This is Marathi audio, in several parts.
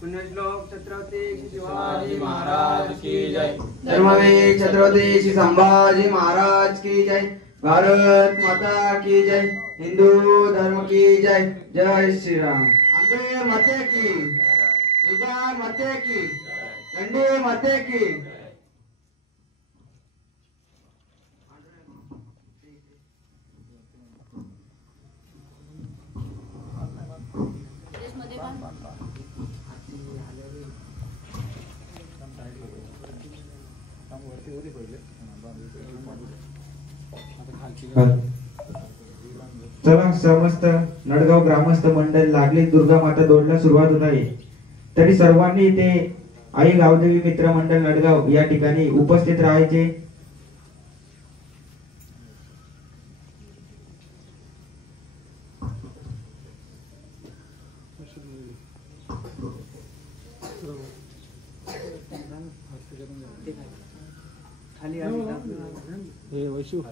पुण्यश्लोक छत्रपती शिवाजी महाराज की जय। धर्मवीर छत्रपती श्री संभाजी महाराज की जय। भारत माता की जय। हिंदू धर्म की जय। जय श्री राम। अंबे माते की, दुर्गा माते की, चंडी माते की। चला समस्त नडगाव ग्रामस्थ मंडळ लागली दुर्गा माता दौडला सुरुवात होत आहे, तरी सर्वांनी इथे आई गावदेवी मित्र मंडळ नडगाव या ठिकाणी उपस्थित राहायचे। हे वैशू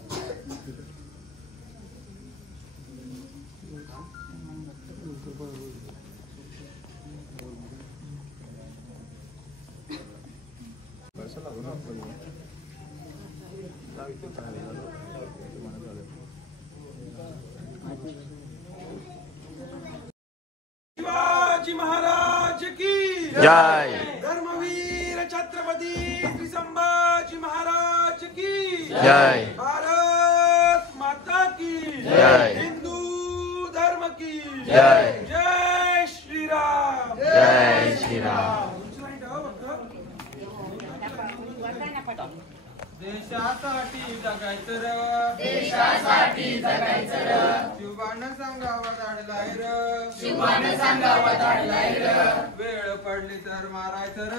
शिवाजी महाराज की जय। धर्मवीर छत्रपती श्री संभाजी महाराज की जय। भारत माता की जय। हिंदू धर्म की जय। जय श्री राम। जय श्री राम। देशासाठी जगायचं र, देशासाठी जगायचं र, शिवानं सांगावा धाडलाय र, शिवानं सांगावा धाडलाय र, वेळ पडली तर मारायचं र,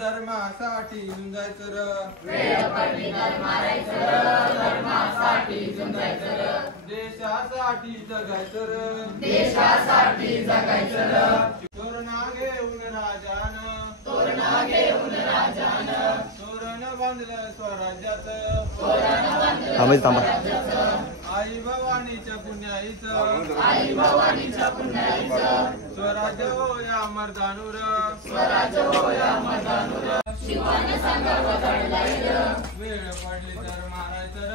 धर्मासाठी झुंजायचं र, वेळ पडली तर मारायचं र, धर्मासाठी झुंजायचं र, देशासाठी जगायचं र, देशासाठी जगायचं र, तोरणा घेऊन राजानं, तोरणा घेऊन राजानं, तोरण बांधलं स्वराज्याचं, आई भवानीच्या पुण्याईचं, आई भवानीच्या पुण्याईचं, स्वराज्य होया मर्दानूर, स्वराज्य होया मर्दानूर, शिवानं सांगावं धाडलाय र, वेळ पडली तर मारायचं र,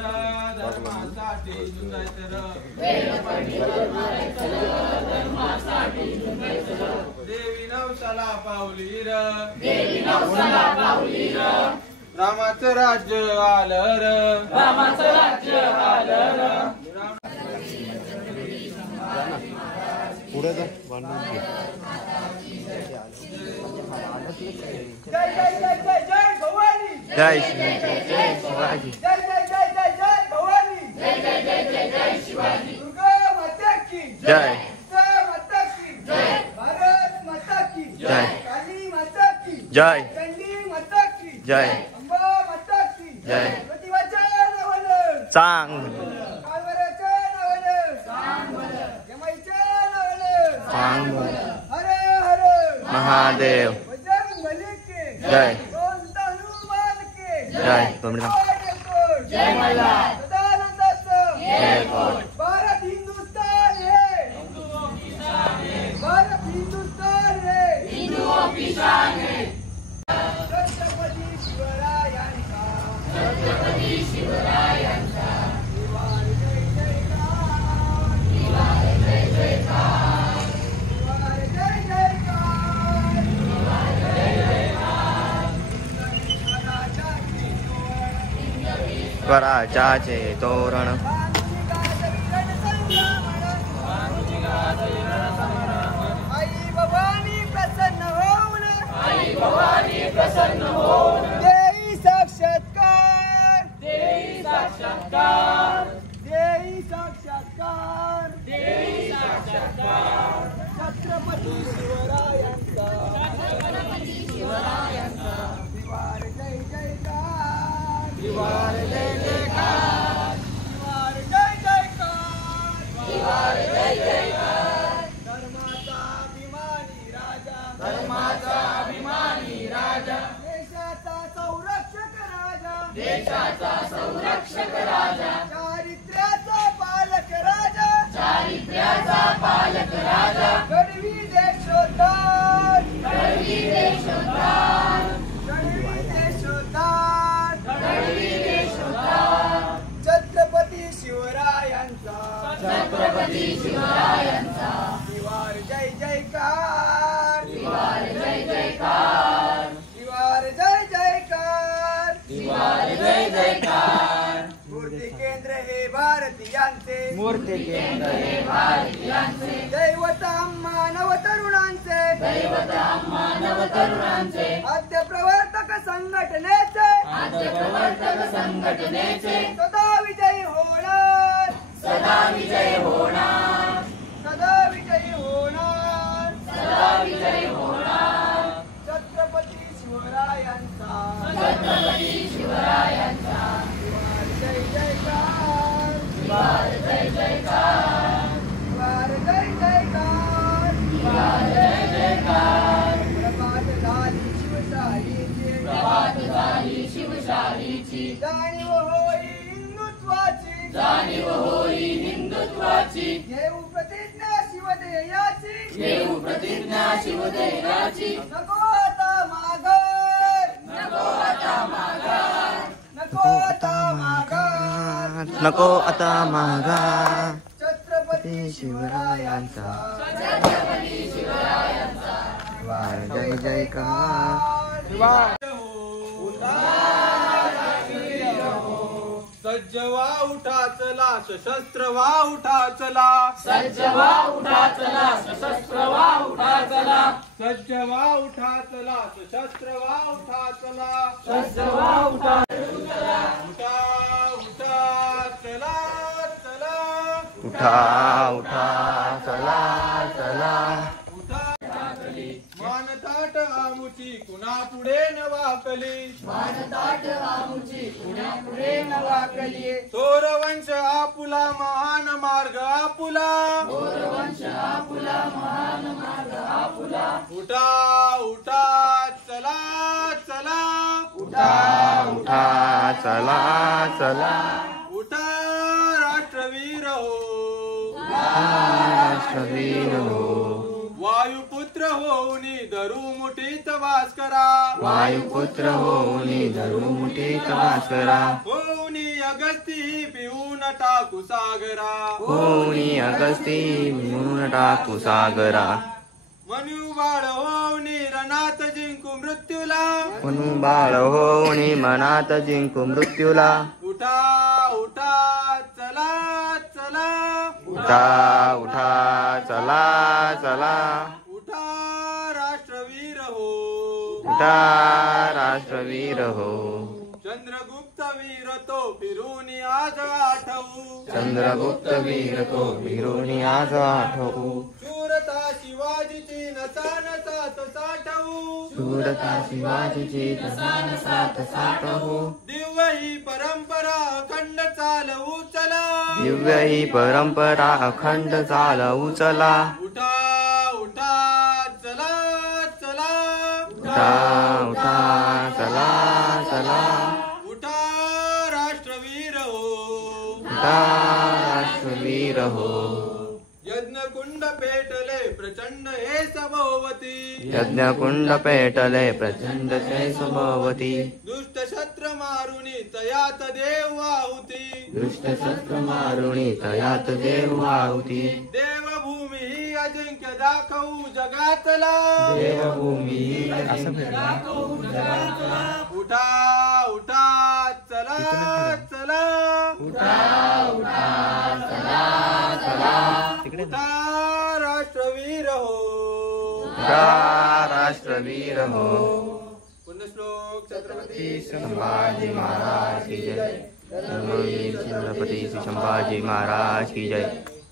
धर्मासाठी झुंजायचं र, वेळ पडली तर मारायचं र, धर्मासाठी झुंजायचं र, देवी नवसाला पावली र, देवी नवसाला पावली र, रामाचं राज्य आलं र, रामाचं राज्य आलं र, पुढे जा बांधून घे। जय जय जय जय जय भवानी, जय श्री जय शिवाजी, जय जय जय जय जय भवानी, जय जय जय जय जय शिवाजी, दुर्गा माता की जय। दुर्गा माता की जय, भारत माता की जय। काली माता की जय। चंडी माता की जय। अंबा माता की जय। प्रतिभाच्या नावानं चांग काळवराच्या नावानं सांग भलं, यमाईच्या नावानं सांग भलं, हर हर महादेव बजरंगबली की जय। संत हनुमान की जय। बमडी थांब। जय मल्हार सदानंदाचं जय कोट। भारत हिंदुस्तान है, भारत हिंदुस्तान है, हिंदुओं की शान है, छत्रपती शिवरायांचा, छत्रपती शिवरायांचा दिवार जय जयकार, दिवार जय जयकार, दिवार जय जयकार, दिवार जय जयकार, स्वराज्याचे तोरण, आई भवानी प्रसन्न होऊन, आई भवानी प्रसन्न होऊन, देई साक्षात्कार, देई साक्षात्कार, देई साक्षात्कार, देई साक्षात्कार, छत्रपती शिवरायांचा, छत्रपती शिवरायांचा दिवार जय जयकार, दिवार शिवार जय जयकार शिवार जय जयकार शिवार जय जयकार शिवार जय जयकार मूर्ती केंद्र हे भारतीयांचे मूर्ती केंद्र हे भारतीयांचे दैवत आम्हा नवतरुणांचे दैवत आम्हा नवतरुणांचे आद्य प्रवर्तक संघटनेचे सदा विजयी होणार सदा विजय होणार सदा विजयी होणार सदा विजय होणार छत्रपती शिवरायांचा छत्रपती शिवरायांचा शिवार जय जयकार शिवार जय जयकार शिवार जय जयकार शिवार जय जयकार प्रभात झाली शिवशाहीची प्रभात झाली शिवशाहीची जाणीव होई हिंदुत्वाची जाणीव होई हिंदुत्वाची घेऊ प्रतिज्ञा शिवदेयाची घेऊ प्रतिज्ञा शिवदेयाची नको आता माघार नको आता माघार नको आता माघार नको आता मागा छत्रपती शिवरायांचा छत्रपती शिवरायांचा जय जयकार सज्ज वा उठा चला सशस्त्र वा उठा चला सज्ज वा उठा चला सशस्त्र वा उठा चला सज्ज वा उठा चला सशस्त्र वा उठा चला सज्ज वा उठा उठा उठा चला चला उठा उठा चला चला उठा मान ताट आमुची कुणा पुढे न वाकली ताट आमुची पुण्या पुढे नवाकली थोर वंश आपुला महान मार्ग आपुला वंश आपुला महान मार्ग आपुला उठा उठा चला चला उठा उठा चला चला उठा राष्ट्रवीर हो राष्ट्रवीर हो वायुपुत्र होऊनी धरू मुठीत वास करा वायुपुत्र होऊनी धरू मुठीत वास करा होऊनी अगस्ती पिऊन टाकू सागरा होऊनी अगस्ती म्हणून टाकू सागरा मनुबाळ होऊनी रणात जिंकू मृत्यूला म्हणून बाळ होऊनी मनात जिंकू मृत्यूला उठा उठा चला चला उठा उठा चला चला उठा राष्ट्रवीर हो उठा राष्ट्रवीर हो चंद्रगुप्त वीर तो फिरून आज आठवू चंद्रगुप्त वीर तो फिरून आज आठवू शूरता शिवाजीची नसान सात साठवू शूरता शिवाजीची तसान साथ साठवू दिव्य ही परंपरा अखंड चालवू चला दिव्य ही परंपरा अखंड चालवू चला उठा उठा चला चला उठा उठा चला चला उठा राष्ट्रवीर हो उठा राष्ट्रवीर हो यज्ञकुंड पेटले प्रचंड हे सभोवती यज्ञकुंड पेटले प्रचंड शैसभवती दुष्ट शस्त्र मारुनी तयात देव आहुती दुष्ट शस्त्र मारुणी तयात देव आहुती देवभूमी ही अजिंक्य दाखवू जगातला देवभूमी उठा उठा चला चला उठा उठा चला चला उठा राष्ट्रवीर हो उठा राष्ट्रवीर हो पुण्यश्लोक छत्रपती संभाजी महाराज की जय धर्मवीर छत्रपति श्री संभाजी महाराज की जय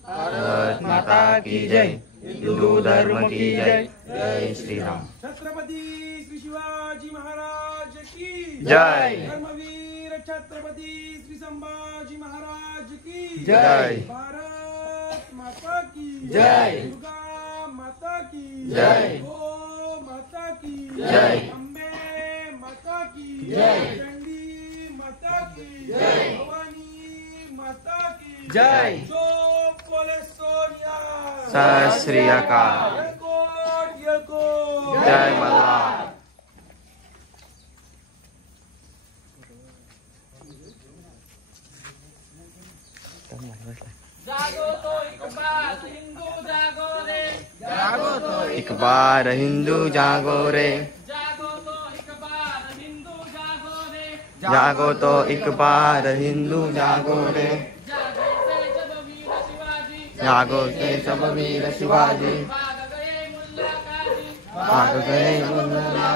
भारत माता की जय हिंदू धर्म की जय जय श्री राम छत्रपती श्री शिवाजी महाराज की जय धर्मवीर छत्रपती श्री संभाजी महाराज की जय भारत माता की जय दुर्गा माता की जय गो माता की जय अम्बे माता की जय चंडी माता की भवानी माता की जय जो बोले सोनिया सत श्री अकाल येकोट जय मल्हार जागो तो एक बार हिंदू जागो रे एक बार हिंदू जागो रे जागो तो एक बार हिंदू जागो रे जागो तो एक बार हिंदू जागो रे जागो से जब वीर जागो से सब वीर शिवाजी शिवाजी भाग गए मुल्ला काजी भाग गए मुल्ला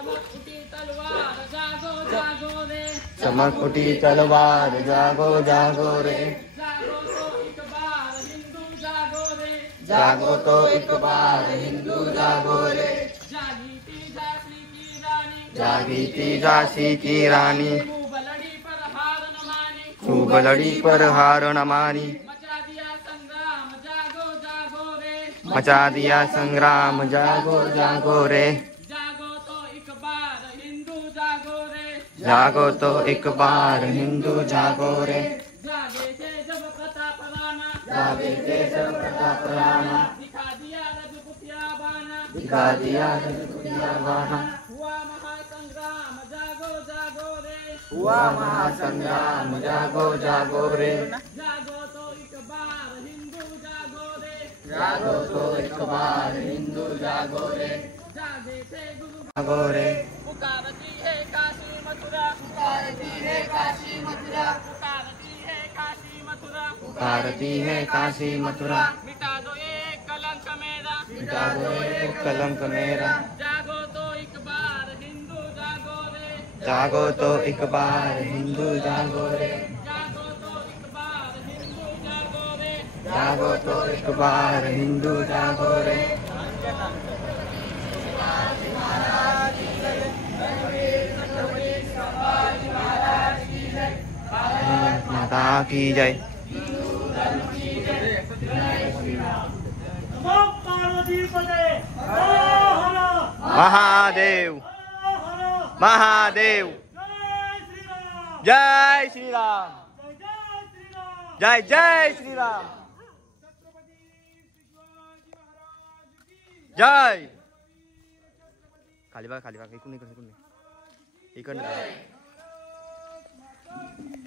चमक उठी तलवार जागो जागो रे चमक उठी तलवार जागो जागो रे जागो तो एक बार हिंदू जागो रे जागो तो एक बार हिंदू जागो रे जागी थी झांसी की रानी जागी थी झांसी की रानी खूब लड़ी पर हार न मानी खूब लड़ी पर हार न मानी मचा दिया संग्राम जागो जागो रे मचा दिया संग्राम जागो जागो रे जागो तो एक बार हिंदू जागो रे जागो तो एक बार हिंदू जागो रे जागे थे जब प्रताप राणा जागे थे सब प्रताप राणा दिखा दिया रजपुतिया बाना दिखा दिया रजपुतिया बाना हुआ महासंग्राम जागो जागो रे हुआ महासंग्राम जागो जागो रे जागो तो एक बार हिंदू जागो रे जागो तो एक बार हिंदू जागो रे जागे थे गुरु जागो रे पुकारती है काशी मथुरा पुकारती है काशी मथुरा पुकारती है काशी मथुरा भारती है काशी मथुरा मिटा दो ये कलंक मेरा मिटा दो ये कलंक मेरा जागो तो एक बार हिंदू जागो रे जागो तो एक बार हिंदू जागो रे जागो तो एक बार हिंदू जागो रे जागो तो एक बार हिंदू जागो रे माता की जय महादेव महादेव जय श्री राम जय जय श्री राम जय खाली बघा इकडून इकडून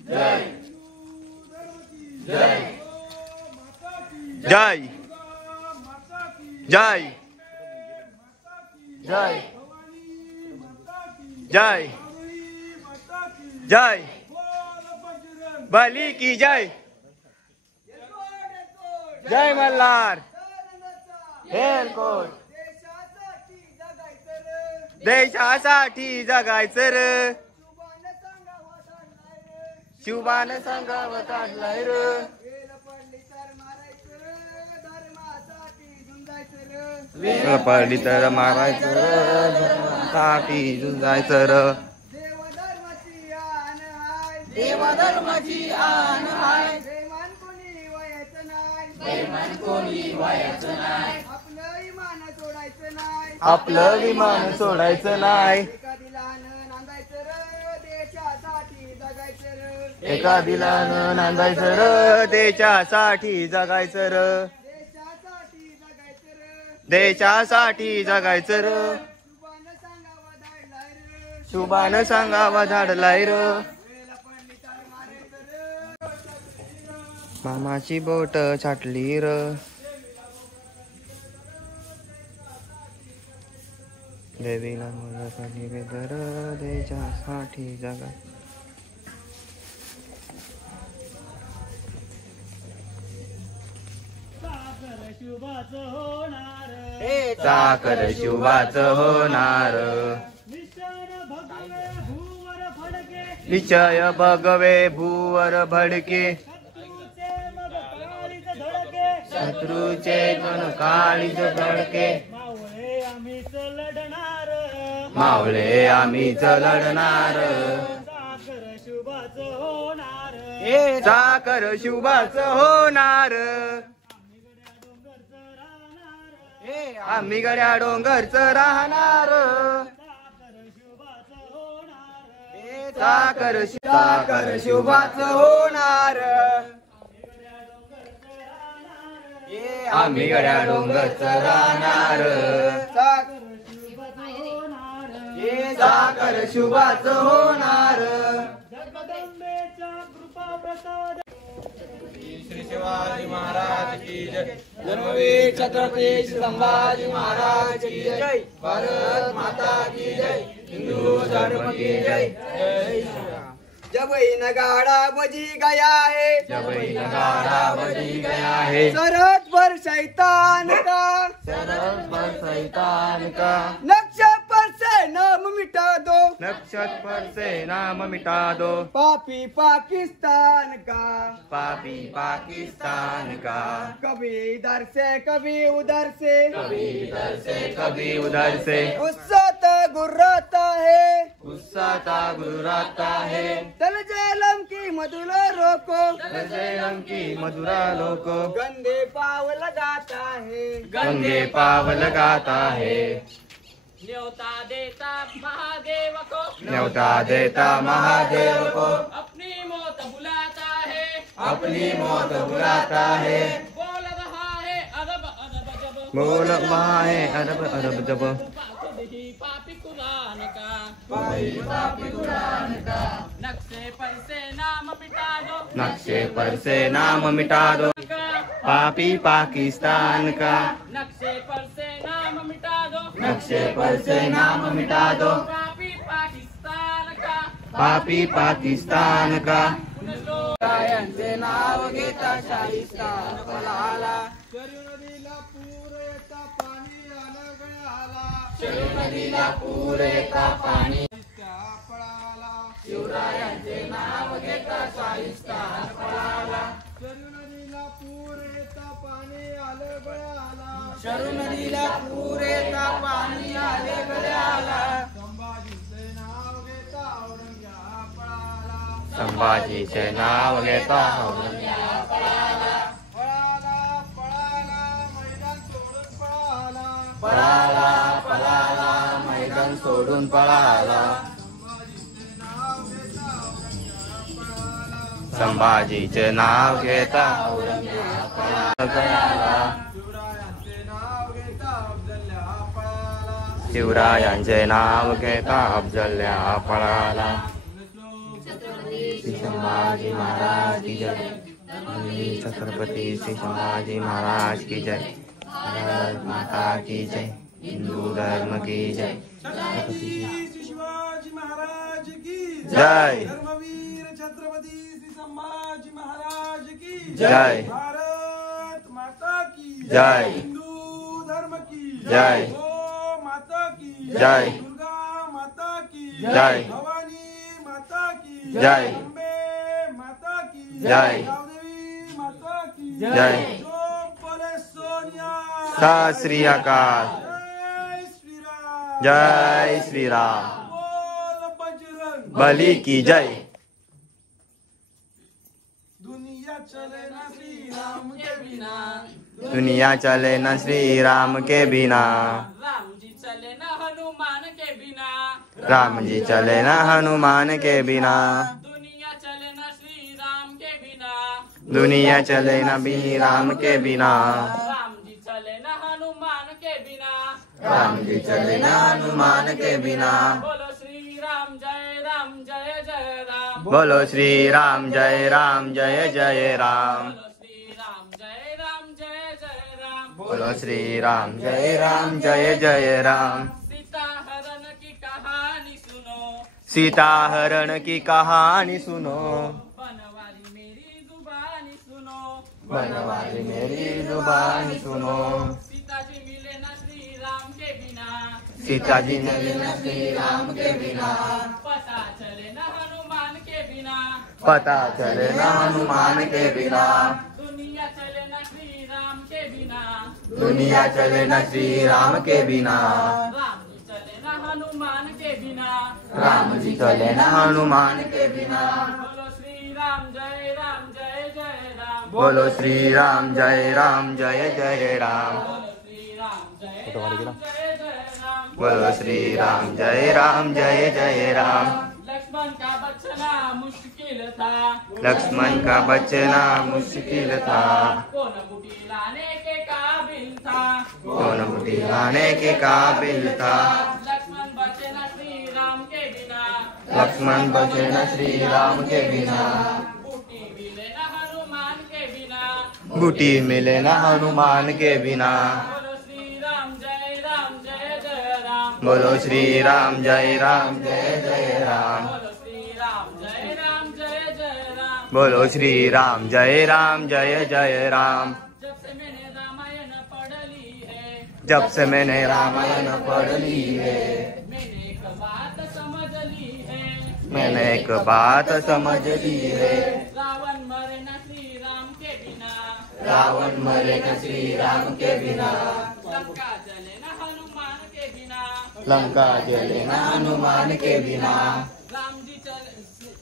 जय जय जय जय जय जय बली की जय जय मल्हार हेलकोट देशासाठी जगायचं र शिवबान सांगावं काढलाय र वेळ पडली तर मारायचं साठी झुंजायचं र देवधर्माची आण हाय बेईमान कोणी व्हायचं नाही आपलं इमान सोडायचं नाही आपलं विमान सोडायचं नाही एका दिलानं नांदायचं र देशासाठी जगायचं र देशासाठी जगायचं र शुभानं सांगावा धाडलाय र मामाची बोट छाटली र देवीला मुलासाठी बेदर देशासाठी जगा चाकर शुभाचं होणार निश्चय भगवे भूवर भडके शत्रूचे मन काळीज धडके मावळे आम्हीच लढणार चाकर शुभाचं होणार आम्ही गड्या डोंगरचं राहणार चाकर शुभाचं होणार आम्ही गड्या डोंगरचं राहणार चाकर शुभाचं होणार श्री शिवाजी महाराज की जय। धर्मवीर छत्रपति श्री संभाजी महाराज की जय। भारत माता की जय। हिंदू धर्म की जय। जय श्री राम। जब नगाड़ा बजी गया है, जब नगाड़ा बजी गया है, सरहद पर शैतान का, सरहद पर शैतान का, नक्शे पर से नाम मिटा दो, नक्षत्र पर से नाम मिटा दो, पापी पाकिस्तान का, पापी पाकिस्तान का। कभी इधर से कभी उधर से, कभी इधर से कभी उधर से, गुस्सा तो गुर्राता है, गुस्सा था गुर्राता है, तल जेलम की मधुरा रोको, रंग की मधुरा लोको, गंदे पाव लगाता है, गंदे पाव लगाता है। न्योता देता महादेव को, न्योता देता महादेव को, अपनी मौत बुलाता है, अपनी मौत बुलाता है। बोल रहा है अरब अरब जब, बोल रहा है अरब अरब जब, खुद ही पापी कुरान का, पापी कुरान का, नक्शे पर से नाम मिटा दो, नक्शे पर से नाम मिटा दो, पापी पाकिस्तान का, नक्शे पर से नाम मिटा दो, नक्शे पर से नाम मिटा दो, पापी पाकिस्तान का, पापी पाकिस्तान का। रायांचे नाव घेता शाहिस्तान पळाला, शरीर नदीला पूर येता पाणी आलं गळाला, शरू नदीला पूर येता पाणी, त्या पळाला, शिवरायांचे नाव घेता शाहिस्तान पळाला, शरीर नदीला पूर येता पाणी आलं गळाला, शरू नदीला पूर येता पाणी आले गळ्याला, संभाजीचे नाव घेता औरंग्या पळाला, संभाजीचे नाव घेता पळाला पळाला मैदान सोडून पळाला, पळाला पळाला मैदान सोडून पळाला, संभाजीचे नाव घेता औरंग्या पळाला, संभाजीचे नाव घेता शिवरायांचे नाव घेता अफजल्या पळाला, शिवरायांचे नाव घेता अफजल्या पळाला। श्री संभाजी महाराज की जय। धर्मवीर छत्रपति श्री संभाजी महाराज की जय। भारत माता की जय। हिंदू धर्म की जय। श्री शिवाजी महाराज की जय। धर्मवीर छत्रपति श्री संभाजी महाराज की जय। भारत माता की जय। हिंदू धर्म की जय। गो माता की जय। दुर्गा माता की जय। भवानी माता की जय। अम्बे माता की जय। गावदेवी माता की जय। जो बोले सोनिया सत श्री अकाल। जय श्री राम जय श्री राम। बोल बजरंग बली की जय। दुनिया चले ना श्री राम के बिना, दुनिया चले न श्री राम के बिना, राम जी चले न हनुमान के बिना, राम जी चले न हनुमान के बिना, दुनिया चले न श्री राम के बिना, दुनिया चले न भी राम के बिना, राम जी चले न हनुमान के बिना, राम जी चले न हनुमान के बिना। बोलो श्री राम जय राम जय जय राम, बोलो श्री राम जय राम जय जय राम, बोलो श्री राम जय राम जय जय राम, बोलो श्री राम जय राम जय जय राम। सीता हरण की कहानी सुनो, सीता हरण की कहानी सुनो, बनवारी मेरी जुबानी सुनो, बनवाली मेरी जुबानी सुनो, सीता जी मिले न श्री राम के बिना, सीता जी मिले न श्री राम के बिना, पता चले न हनुमान के बिना, पता चले न हनुमान के बिना, दुनिया चले न श्री राम के बिना, दुनिया चले न श्री राम के बिना, राम जी चले न हनुमान के बिना, राम जी चले न हनुमान के बिना। बोलो श्री राम जय राम जय जय राम, बोलो श्री राम जय राम जय जय राम, बोलो श्री राम जय राम जय जय राम, बोलो श्री राम जय राम जय जय राम। लक्ष्मण का बचना मुश्किल था, लक्ष्मण का बचना मुश्किल था, कौन बूटी लाने के काबिल था, कौन बूटी लाने के काबिल था, लक्ष्मण बचे न श्री राम के बिना, लक्ष्मण बचे न श्री राम के बिना, बूटी मिले न हनुमान के बिना, बूटी मिले ना हनुमान के बिना। बोलो श्री राम जय राम जय जय राम। बोलो श्री राम जय राम जय जय राम। बोलो श्री राम जय राम जय जय राम। बोलो श्री राम जय राम जय जय राम। जब से मैंने रामायण पढ़ ली है, जब से मैंने रामायण पढ़ ली है, मैंने एक बात समझ ली है। मैंने एक बात समझ ली है। रावण मरे न श्री राम के बिना। रावण मरेगा श्री राम के बिना। लंका जले न हनुमान के बिना। लंका जले ना हनुमान के बिना। राम जी चले,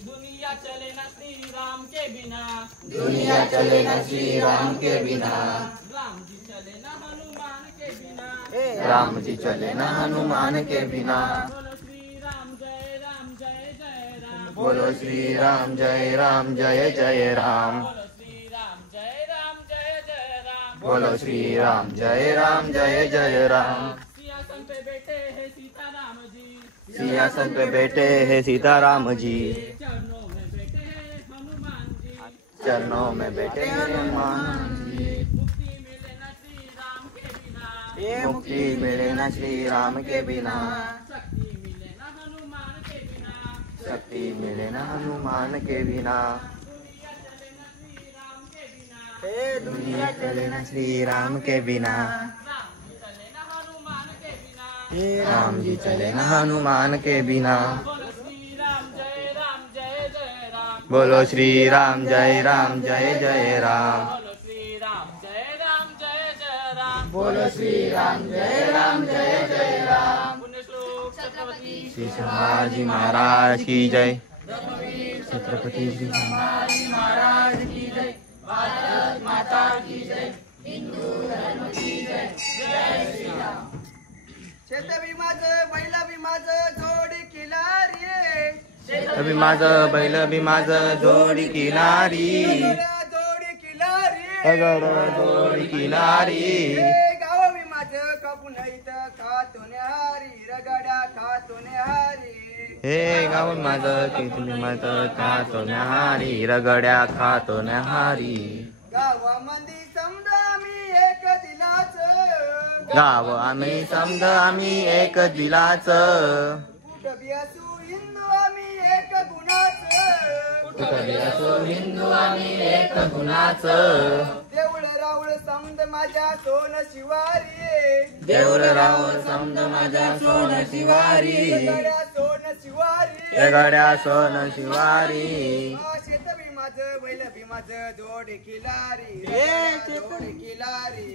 दुनिया चले न श्री राम के बिना। दुनिया चले ना श्री राम के बिना। राम जी चले न हनुमान के बिना। राम जी चले ना हनुमान के बिना। बोलो श्री राम जय राम जय जय राम। बोलो श्री राम जय राम जय जय राम। बोलो श्री राम जय राम जय जय राम। बोलो श्री राम जय राम जय जय राम। सिंहासन पे बैठे हैं सीताराम जी। सिंहासन पे बैठे हैं सीताराम जी। चरणों में बैठे हैं हनुमान जी। चरणों में बैठे हैं हनुमान जी। मुक्ति मिले न श्री राम के बिना। मुक्ति मिले ना श्री राम के बिना। शक्ति मिले न हनुमान के बिना। शक्ति मिले ना हनुमान के बिना। दुनिया चले न श्री राम के बिना। राम जी चले ना हनुमान के बिना। बोलो श्री राम जय राम जय जय राम। बोलो श्री राम जय राम जय जय राम। बोलो श्री राम जय राम जय जय राम। बोलो श्री राम जय राम जय जय राम। पुण्य श्लोक छत्रपति श्री संभाजी महाराज की जय। छत्रपति श्री शिवाजी महाराज की जय। भारत माता की जय। हिंदू धर्म की जय। जय श्री राम। शेत भीमाचं बैल भीमाचं जोडी किलारी अभि माझं बैल बी माझं जोडी किनारी. जोडी किलारी अगड जोडी किनारी. गाव भीमाचं कापून इथं खातो न्यारी रगड्या खातो न्यारी हे गाव माझं किती माझं खातो न्याहारी रगड्या खातो न्याहारी. गावामध्ये समजा आम्ही एक दिलाच गाव आम्ही समजा आम्ही एक दिलाच. कुठं बी असू हिंदू आम्ही एक गुणाच कुठं बी असो हिंदू आम्ही एक गुणाच. देऊळ राऊळ समद माझ्या सोन शिवारी देऊळ राव समज माझ्या सोन शिवारी. रगड्या सोन शिवारी रगड्या सोन शिवारी. शेत भीमाचं बैल भीमाचं जोडी किलारी जोडी किलारी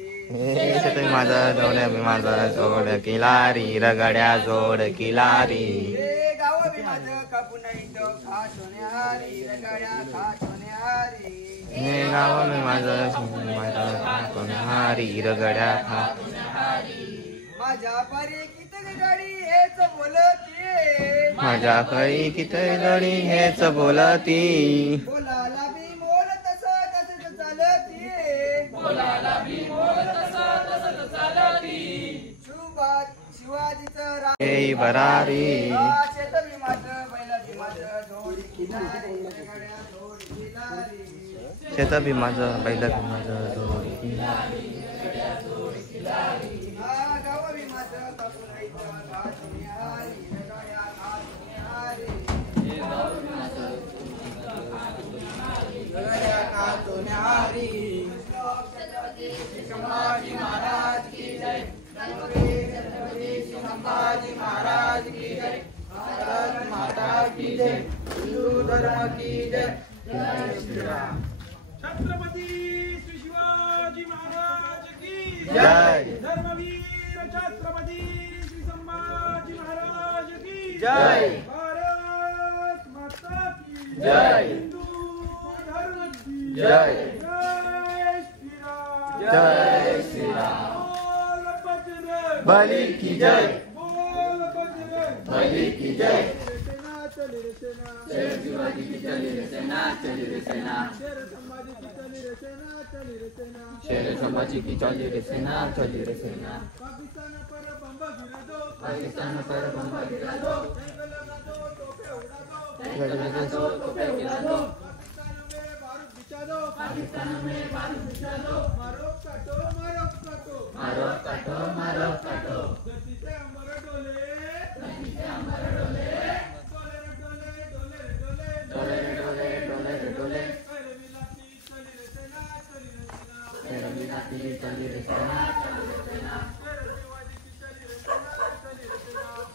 शेत माझं जोड मी माझं जोड किलारी रगड्या जोड किलारी. गाव भीमाचं कापून इथं खातो न्यारी रगड्या खातो न्यारी हे गाव मी माझं माझं खातो न्याहारी रगड्या खातो. माझ्या परी किती गाडी हेच बोलती माझ्या खरी किती गडी हेच बोलती. बोलाला बी बोल तसं तसंच चालती बोलाला बी बोल तसं तसंच चालती. शिवाजीचं राम हे बरारी. शेत भीमाचं बैल भीमाचं जोडी किनारी रगड्या जोडी किनारी शेत बी माझं बैल बी माझं जोड किनारी. गाव भीमाचं कापून इथं खातो न्यारी रगड्या खातो न्यारी रगड्या खातो न्यारी संभाजी महाराज की जय छत्रपती संभाजी महाराज की जय भारत माता की जय हिंदू धर्म की जय जय श्री राम छत्रपती श्री शिवाजी महाराज की जय. धर्मवीर छत्रपती श्री संभाजी महाराज की जय. भारत माता की जय. हिंदू धर्म की जय. जय श्री राम. जय श्री राम. बोल बजरंग बली की जय. बोल बजरंग बली की जय. सेना चली रे सेना शेर शिवाजी की चली रे सेना चली रे सेना. शेर संभाजी की चली रे सेना चली रे सेना. शेर संभाजी की चली रे सेना चली रे सेना. पाकिस्तान पर बम गिरा दो. पाकिस्तान पर बम गिरा दो. जंगल लगा दो तोपे उड़ा दो. लगा दो तोपे उड़ा दो. पाकिस्तान में बारूद बिछा दो. मारो काटो मारो काटो मारो काटो मारो काटो गतीचे अंबर डोले डोले डोले डोले डोले डोले डोले पैरवी लागती चली रे सेना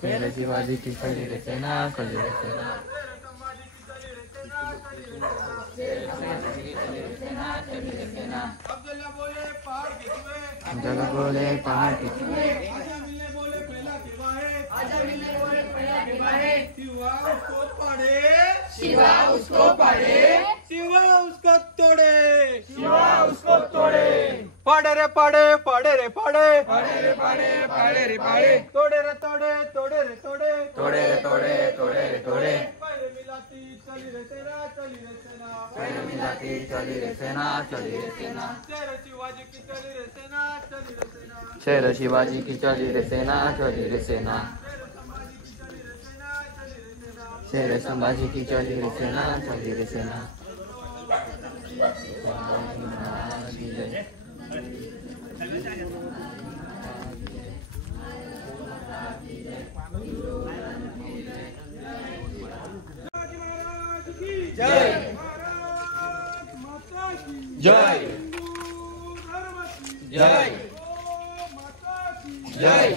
फिर शिवाजी की चली रे सेना चली रे सेना अब्दुल्ला बोले पहाड़ कितवे जग बोले पहाड़ कितवे आजा मिलने बोले पहला के बाहे शिवा उसको पाड़े शिवा उसको तोड़े पाड़े रे पाड़े पाड़े रे पाड़े तोड़े रे तोड़े तोड़े रे तोड़े तोड़े रे तोड़े पैर मिलाती चली रे सेना पैर मिलाती चली रे सेना चली रे सेना शेर शिवाजी की चली रे सेना शेर शिवाजी की चली रे सेना चली रे सेना शेर संभाजी की चली रे सेना चली रे सेना जय जय जय जय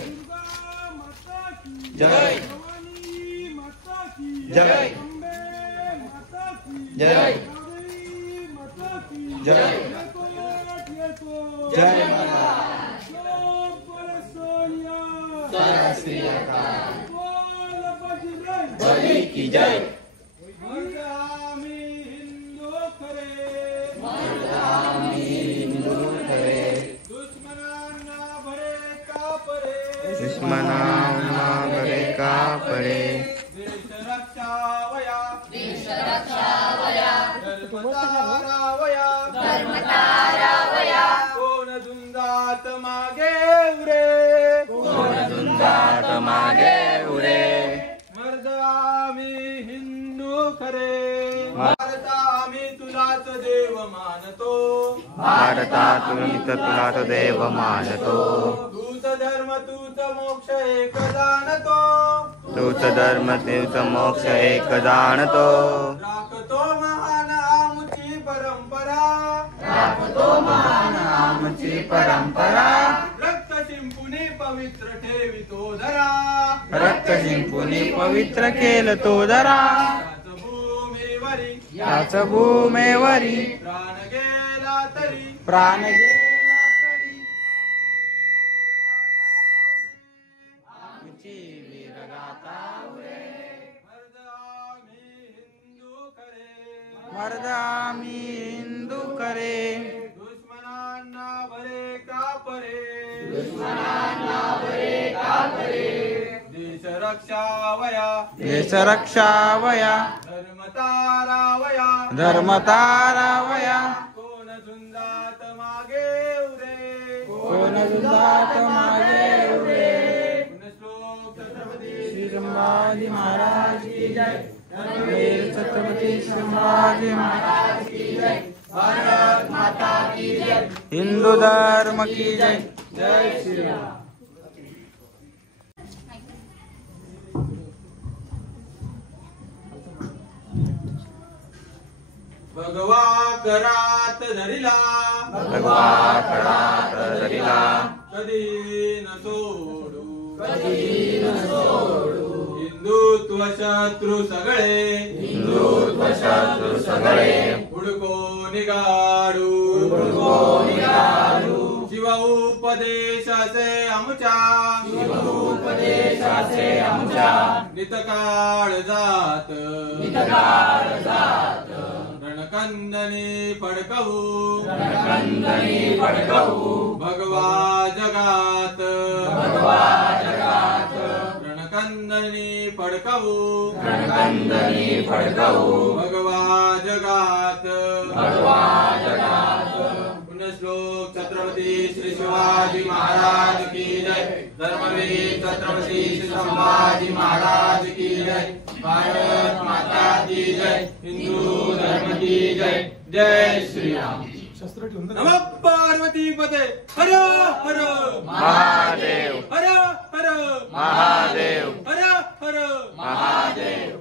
जय जय जय जय जय बलि की जय हिंदू करे दुश्मनांना भरे का पडे देश रक्षावया धर्मतारावया कोण झुंजात मागे उरे उरे मर्द आम्ही हिंदू खरे भारत आम्ही तुलाच देव मानतो तुलाच देव मानतो तूच धर्म तूच मोक्ष एक जाणतो तूच धर्म तूच मोक्ष एक जाणतो राखतो महान आमची परंपरा आमची परंपरा रक्त शिंपुनी पवित्र ठेवितो धरा रक्त शिंपुनी पवित्र केलं तो जरा याच भूमीवरी याच भूमेवरी प्राण गेला तरी आमची वीरगाथा उरे मर्द आम्ही हिंदू खरे दुश्मनांना भरे का परे देश रक्षावया धर्मतारावया कोण झुंजात मागे उरे श्लोक छत्रपती श्री संभाजी महाराज की जय वीर छत्रपती संभाजी महाराज की जय भारत माता की जय हिंदू धर्म की जय जय श्री राम भगवा करात धरिला भगवा कडात धरिला कधी न सोडू हिंदुत्व शत्रू सगळे हुडको निगाडू शिव उपदेशाचे आमच्या नितकाळ जात रणकंदनी फडकवू भगवा जगात रणकंदनी फडकवू भगवा जगात पुण्यश्लोक छत्रपती श्री शिवाजी महाराज की जय धर्मवीर छत्रपती श्री संभाजी महाराज की जय भारत माता की जय हिंदू धर्म की जय जय श्री राम। नमः पार्वती पते हर हर महादेव हर हर महादेव हर हर महादेव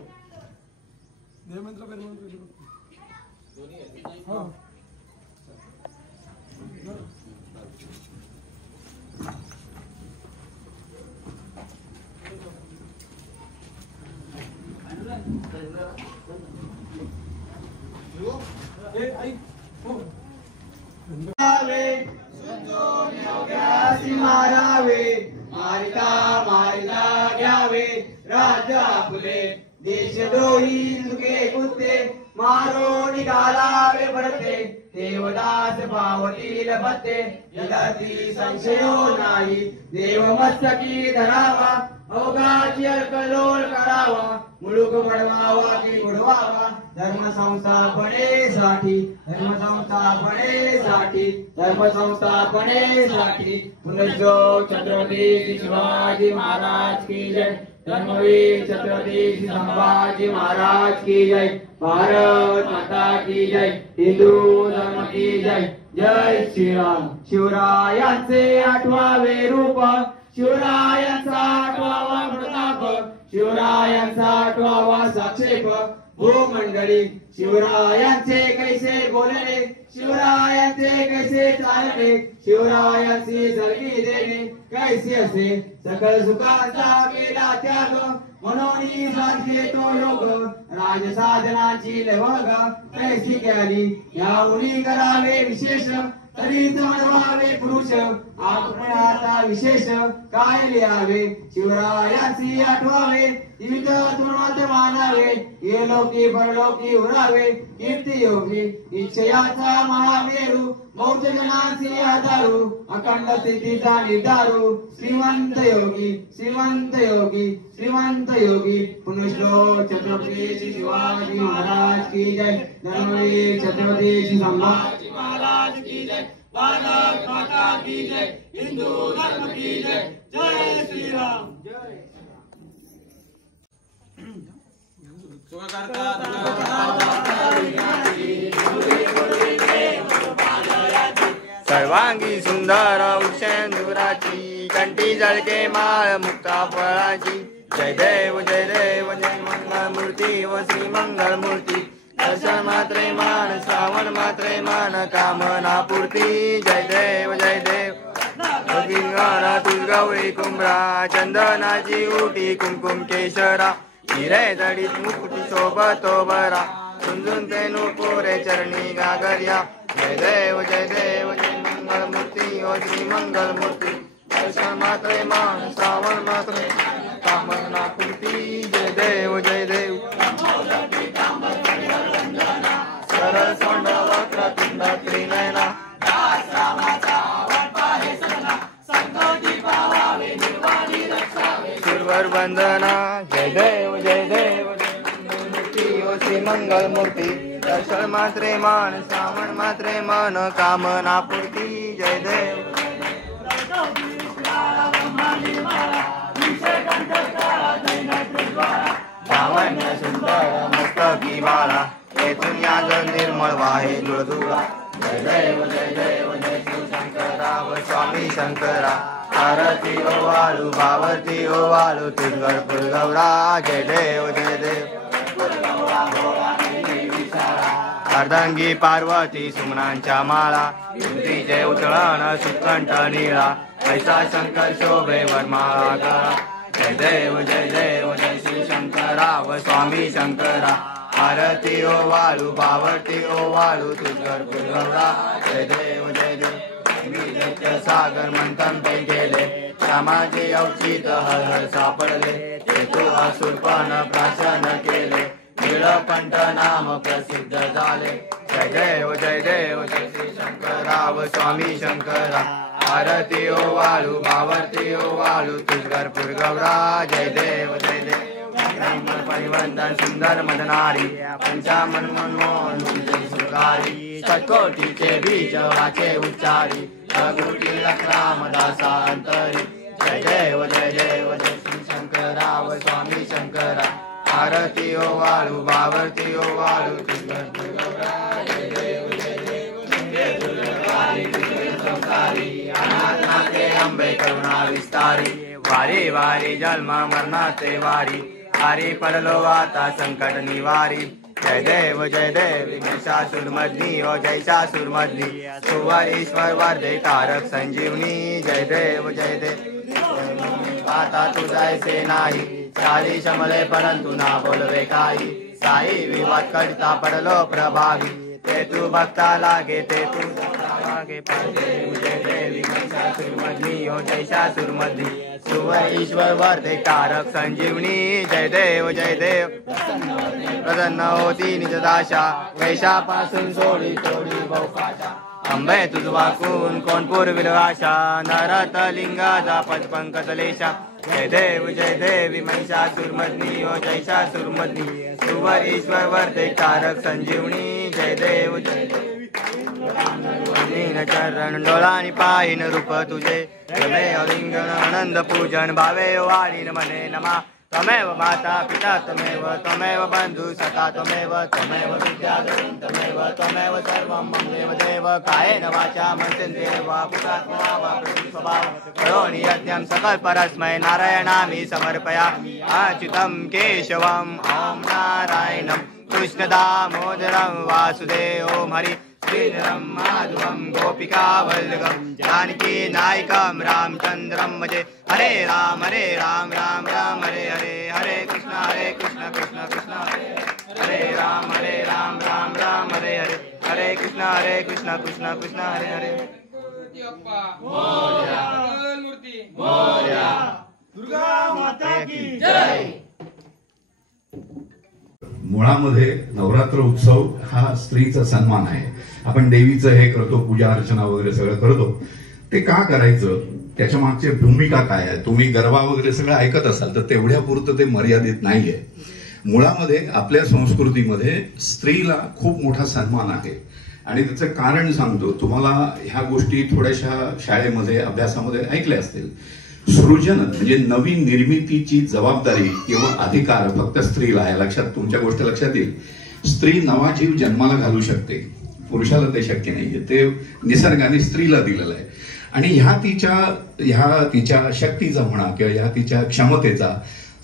मारावे मारिता मारिता घ्यावे राजा आपले देशद्रोही तुके कुत्ते मारो निघालावे पडते देवदास पावतील पत्ते यदाती संशयो नाही देव मस्तकी धरावा अवघाची अल्कलोल करावा मुलुक बडवावा की बुडवावा धर्म संस्थापनेसाठी धर्म संस्थापनेसाठी धर्म संस्थापनेसाठी पुनश्चो छत्रपती शिवाजी महाराज की जय धर्मवीर छत्रपती संभाजी महाराज की जय भारत माता की जय हिंदू धर्म की जय जय श्रीराम शिवरायांचे आठवावे रूप शिवरायांचा आठवावा प्रताप शिवरायांचा आठवावा साक्षेप भूमंडळी शिवरायांचे कैसे बोलणे शिवरायांचे कैसे चालणे शिवरायांची सलगी देणे कैसे असे सकल सुखाचा केला त्याग म्हणून साधे तो योग राजसाधनाची लवग कैसी केली याहून करावे विशेष तरीच म्हणवावे पुरुष आपणाचा विशेष काय लिहावे शिवरायाची आठवावे विविध तुणात मानावे ये लोकी परलोकी उरावे कीर्ती योगी इच्छयाचा महामेरू मौज जनाची आधारू अखंड स्थितीचा निर्धारू श्रीमंत योगी श्रीमंत योगी श्रीमंत योगी पुनश्लो छत्रपती शिवाजी महाराज की जय धर्मवीर छत्रपती संभाजी महाराज की जय भारत माता की जय हिंदू धर्म की जय जय श्रीराम सर्वांगी सुंदर उषेंदुराची कंठी जळके माळ मुक्ता फळाची जय देव जय मंगल मूर्ती व श्री मंगल मूर्ती दर्शन मात्रे मान श्रावण मात्रे मान कामना पूर्ती जय देव तुळगवळी कुंभरा चंदनाची उटी कुमकुम केशरा हिरे जडीत मुकुटी सोबतो बरा सुंदून तेनु पोरे चरणी गागर्या जय देव जय मंगल मूर्ती ओ श्री मंगल मूर्ती दर्शन मात्रे मान श्रावण मात्रे कामना पूर्ती जय देव सरळ सोंड वक्र तुंड त्रिनयना सुरवर वंदना जय देव मूर्ती ओ श्री मंगल मूर्ती दर्शन मात्रे मान श्रावण मात्रे मन कामना पूर्ती जय देव लावण्य सुंदर मस्तकी बाळा येथून याग निर्मळ वाहे जुळजुळा जय देव श्री शंकरा व स्वामी शंकरा आरती ओ वाळू भावती ओ वाळू तुझवर पुरगौरा जय देव अर्धांगी पार्वती सुमनांच्या माळा तुमचे उतळण सुकंठ निळा ऐसा शंकर शोभे वरमाळा गळा जय देव जय श्री शंकरा व स्वामी शंकरा आरती ओ वाळू भावती ओ वाळू तुझवर पुरगौरा जय देव सागर मंथन ते गेले श्यामाचे अवचित हर सापडले ते तू असुरपण प्राशन केले नीळकंठ नाम प्रसिद्ध झाले जय देव श्री शंकरा व स्वामी शंकरा आरती ओ वाळू भावती ओ वाळू तुझवर पुरगौरा जय देव परिवंदन सुंदर मदनारी पंचामन मनमोहन सुखारी षटकोटीचे बीज वाचे उच्चारी अगुटी लक्रामदासा अंतरी जय देव श्री शंकरा व स्वामी शंकरा आरती ओ वाळू भावती ओ वाळू तुझवर पुरगौरा जय देव अंबे करुणा विस्तारी वारी वारी जन्म मरणाचे वारी वारी पडलो आता संकट निवारी जय देव महिषासुरमर्दिनी ओ जयशासुरमर्दिनी सुवर ईश्वर वर्धे तारक संजीवनी जय देव आता तू जायचे नाही चाली शमले परंतु ना बोलवे काही साई विवाद करता पडलो प्रभावी ते तू भक्ता लागे ते तू मागे जय देवी महिषासुरमर्दिनी ओ जयशासुरमर्दिनी सुवर ईश्वर वर्धे तारक संजीवनी जय देव प्रसन्न होती निज दाशा वैशापासून सोडी सोडी बहुपाशा अंबे तुझ वाकून कोण पुरविल आशा नरत लिंगाचा पचपंकजलेशा जय देवी महिषासुरमर्दिनी ओ जयशासुरमर्दिनी सुवर ईश्वर वर्धे तारक संजीवनी जय देव चरण डोळानी पाहिन रूप तुझे तमेव लिंगन आनंद पूजन भावे वाढीन मने नमा तमेव माता पिता तमेव बंधु सखा तमेव विद्या तमेव सर्वं ममेव देव कायेन वाचा मनसेन्द्रियर्वा भूतात्मा वा स्वभाव करोमि यज्ञं सकल परस्मै नारायणामि समर्पयामि अच्युतं केशवं ॐ नारायणं कृष्णदामोदरं वासुदेवं हरि श्रीधरं माधवं गोपिका वल्लभं जानकी नायकं रामचन्द्रं भजे हरे राम राम राम हरे हरे हरे कृष्ण कृष्ण कृष्ण हरे राम राम राम हरे हरे हरे कृष्ण कृष्ण कृष्ण हरे हरे दुर्गा माता की जय. मुळामध्ये नवरात्र उत्सव हा स्त्रीचा सन्मान आहे. आपण देवीचं हे करतो, पूजा अर्चना वगैरे सगळं करतो. ते का करायचं, त्याच्या मागची भूमिका काय आहे, तुम्ही गरबा वगैरे सगळं ऐकत असाल तर तेवढ्या पुरतं ते मर्यादित नाहीये. मुळामध्ये आपल्या संस्कृतीमध्ये स्त्रीला खूप मोठा सन्मान आहे आणि त्याचं कारण सांगतो तुम्हाला. ह्या गोष्टी थोड्याशा शाळेमध्ये अभ्यासामध्ये ऐकल्या असतील. सृजन म्हणजे नवीन निर्मितीची जबाबदारी किंवा अधिकार फक्त स्त्रीला आहे. लक्षात, तुमच्या गोष्ट लक्षात येईल. स्त्री नवा जीव जन्माला घालू शकते, पुरुषाला ते शक्य नाहीये. ते निसर्गाने स्त्रीला दिलेलं आहे आणि ह्या तिच्या शक्तीचा म्हणा किंवा ह्या तिच्या क्षमतेचा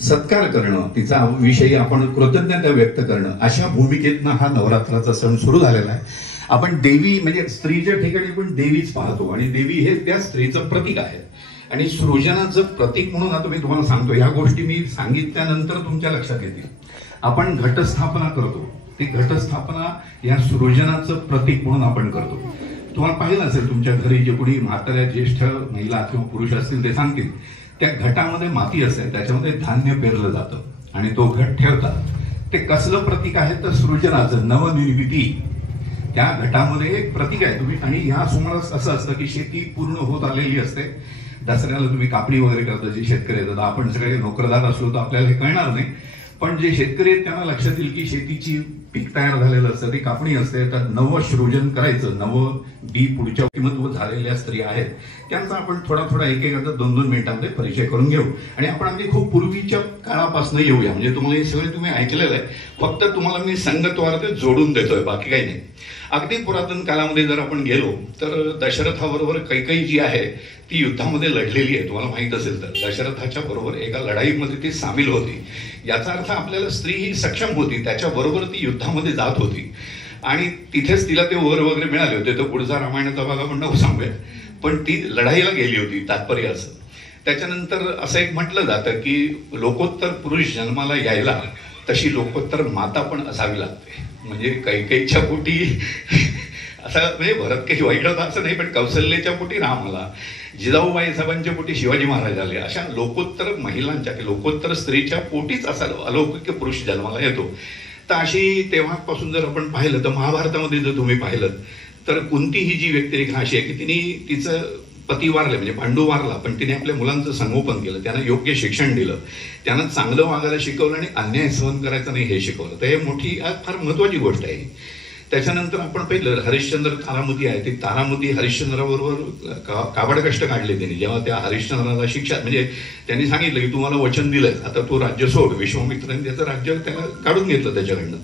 सत्कार करणं, तिचा विषयी आपण कृतज्ञता व्यक्त करणं, अशा भूमिकेतनं हा नवरात्राचा सण सुरू झालेला आहे. आपण देवी म्हणजे स्त्रीच्या ठिकाणी पण देवीच पाहतो आणि देवी हे त्या स्त्रीचं प्रतीक आहे आणि सृजनाचं प्रतीक म्हणून आता मी तुम्हाला सांगतो. ह्या गोष्टी मी सांगितल्यानंतर तुमच्या लक्षात येतील. आपण घटस्थापना करतो, ती घटस्थापना या सृजनाचं प्रतीक म्हणून आपण करतो. तुम्हाला पाहिलं असेल तुमच्या घरी जे कोणी म्हाताऱ्या ज्येष्ठ महिला किंवा पुरुष असतील ते सांगतील, त्या घटामध्ये माती असते, त्याच्यामध्ये धान्य पेरलं जातं आणि तो घट ठेवतात. ते कसलं प्रतीक आहे तर सृजनाचं, नवनिर्मिती. त्या घटामध्ये एक प्रतीक आहे. तुम्ही आणि ह्या सुमारास असं असतं की शेती पूर्ण होत आलेली असते. दसऱ्याला तुम्ही कापणी वगैरे करता, जे शेतकरी आहेत, आपण सगळे नोकरदार असलो तर आपल्याला हे कळणार नाही, पण जे शेतकरी आहेत त्यांना लक्षात येईल की शेतीची पीक तयार झालेलं असतं, ती कापणी असते, तर नवं सृजन करायचं, नवं बी पुढच्या किंमत झालेल्या स्त्री आहेत त्यांचा आपण थोडा एक 2 मिनिटांमध्ये परिचय करून घेऊ आणि आपण अगदी खूप पूर्वीच्या काळापासून येऊया. म्हणजे तुम्हाला हे सगळे तुम्ही ऐकलेलं आहे, फक्त तुम्हाला मी संगतवार ते जोडून देतोय, बाकी काही नाही. अगदी पुरातन काळामध्ये जर आपण गेलो तर दशरथाबरोबर कैकेयी जी आहे ती युद्धामध्ये लढलेली आहे. तुम्हाला माहित असेल तर दशरथाच्या बरोबर एका लढाईमध्ये ती सामील होती. याचा अर्थ आपल्याला स्त्री ही सक्षम होती, त्याच्याबरोबर ती युद्धामध्ये जात होती आणि तिथेच तिला ते वर वगैरे मिळाले होते. तर पुढचा रामायणाचा भाग आपण नको सांगूया, पण ती लढाईला गेली होती, तात्पर्य असं. त्याच्यानंतर असं एक म्हटलं जातं की लोकोत्तर पुरुष जन्माला यायला तशी लोकोत्तर माता पण असावी लागते. म्हणजे कैकेयीच्या पोटी असं म्हणजे भरत काही वाईट होता असं नाही, पण कौशल्याच्या पोटी रामाला, जिजाऊबाई साहेबांच्या पोटी शिवाजी महाराज आले. अशा लोकोत्तर महिलांच्या, लोकोत्तर स्त्रीच्या पोटीच असा अलौकिक पुरुष जन्माला येतो. तर अशी तेव्हापासून जर आपण पाहिलं तर महाभारतामध्ये जर तुम्ही पाहिलं तर कुंती ही जी व्यक्तिरेखा अशी आहे की तिने तिचं पती वारले, म्हणजे पांडू वारला, पण तिने आपल्या मुलांचं संगोपन केलं, त्यांना योग्य शिक्षण दिलं, त्यांना चांगलं वागायला शिकवलं आणि अन्याय सहन करायचा नाही हे शिकवलं. तर हे मोठी फार महत्वाची गोष्ट आहे. त्याच्यानंतर आपण पाहिलं हरिश्चंद्र तारामती आहे, ती तारामती हरिश्चंद्राबरोबर काबड कष्ट काढले त्यांनी. जेव्हा त्या हरिश्चंद्राला शिक्षा म्हणजे त्यांनी सांगितलं की तुम्हाला वचन दिलंय, आता तो राज्य सोड. विश्वामित्रांनी त्याचं राज्य त्याला काढून घेतलं त्याच्याकडनं.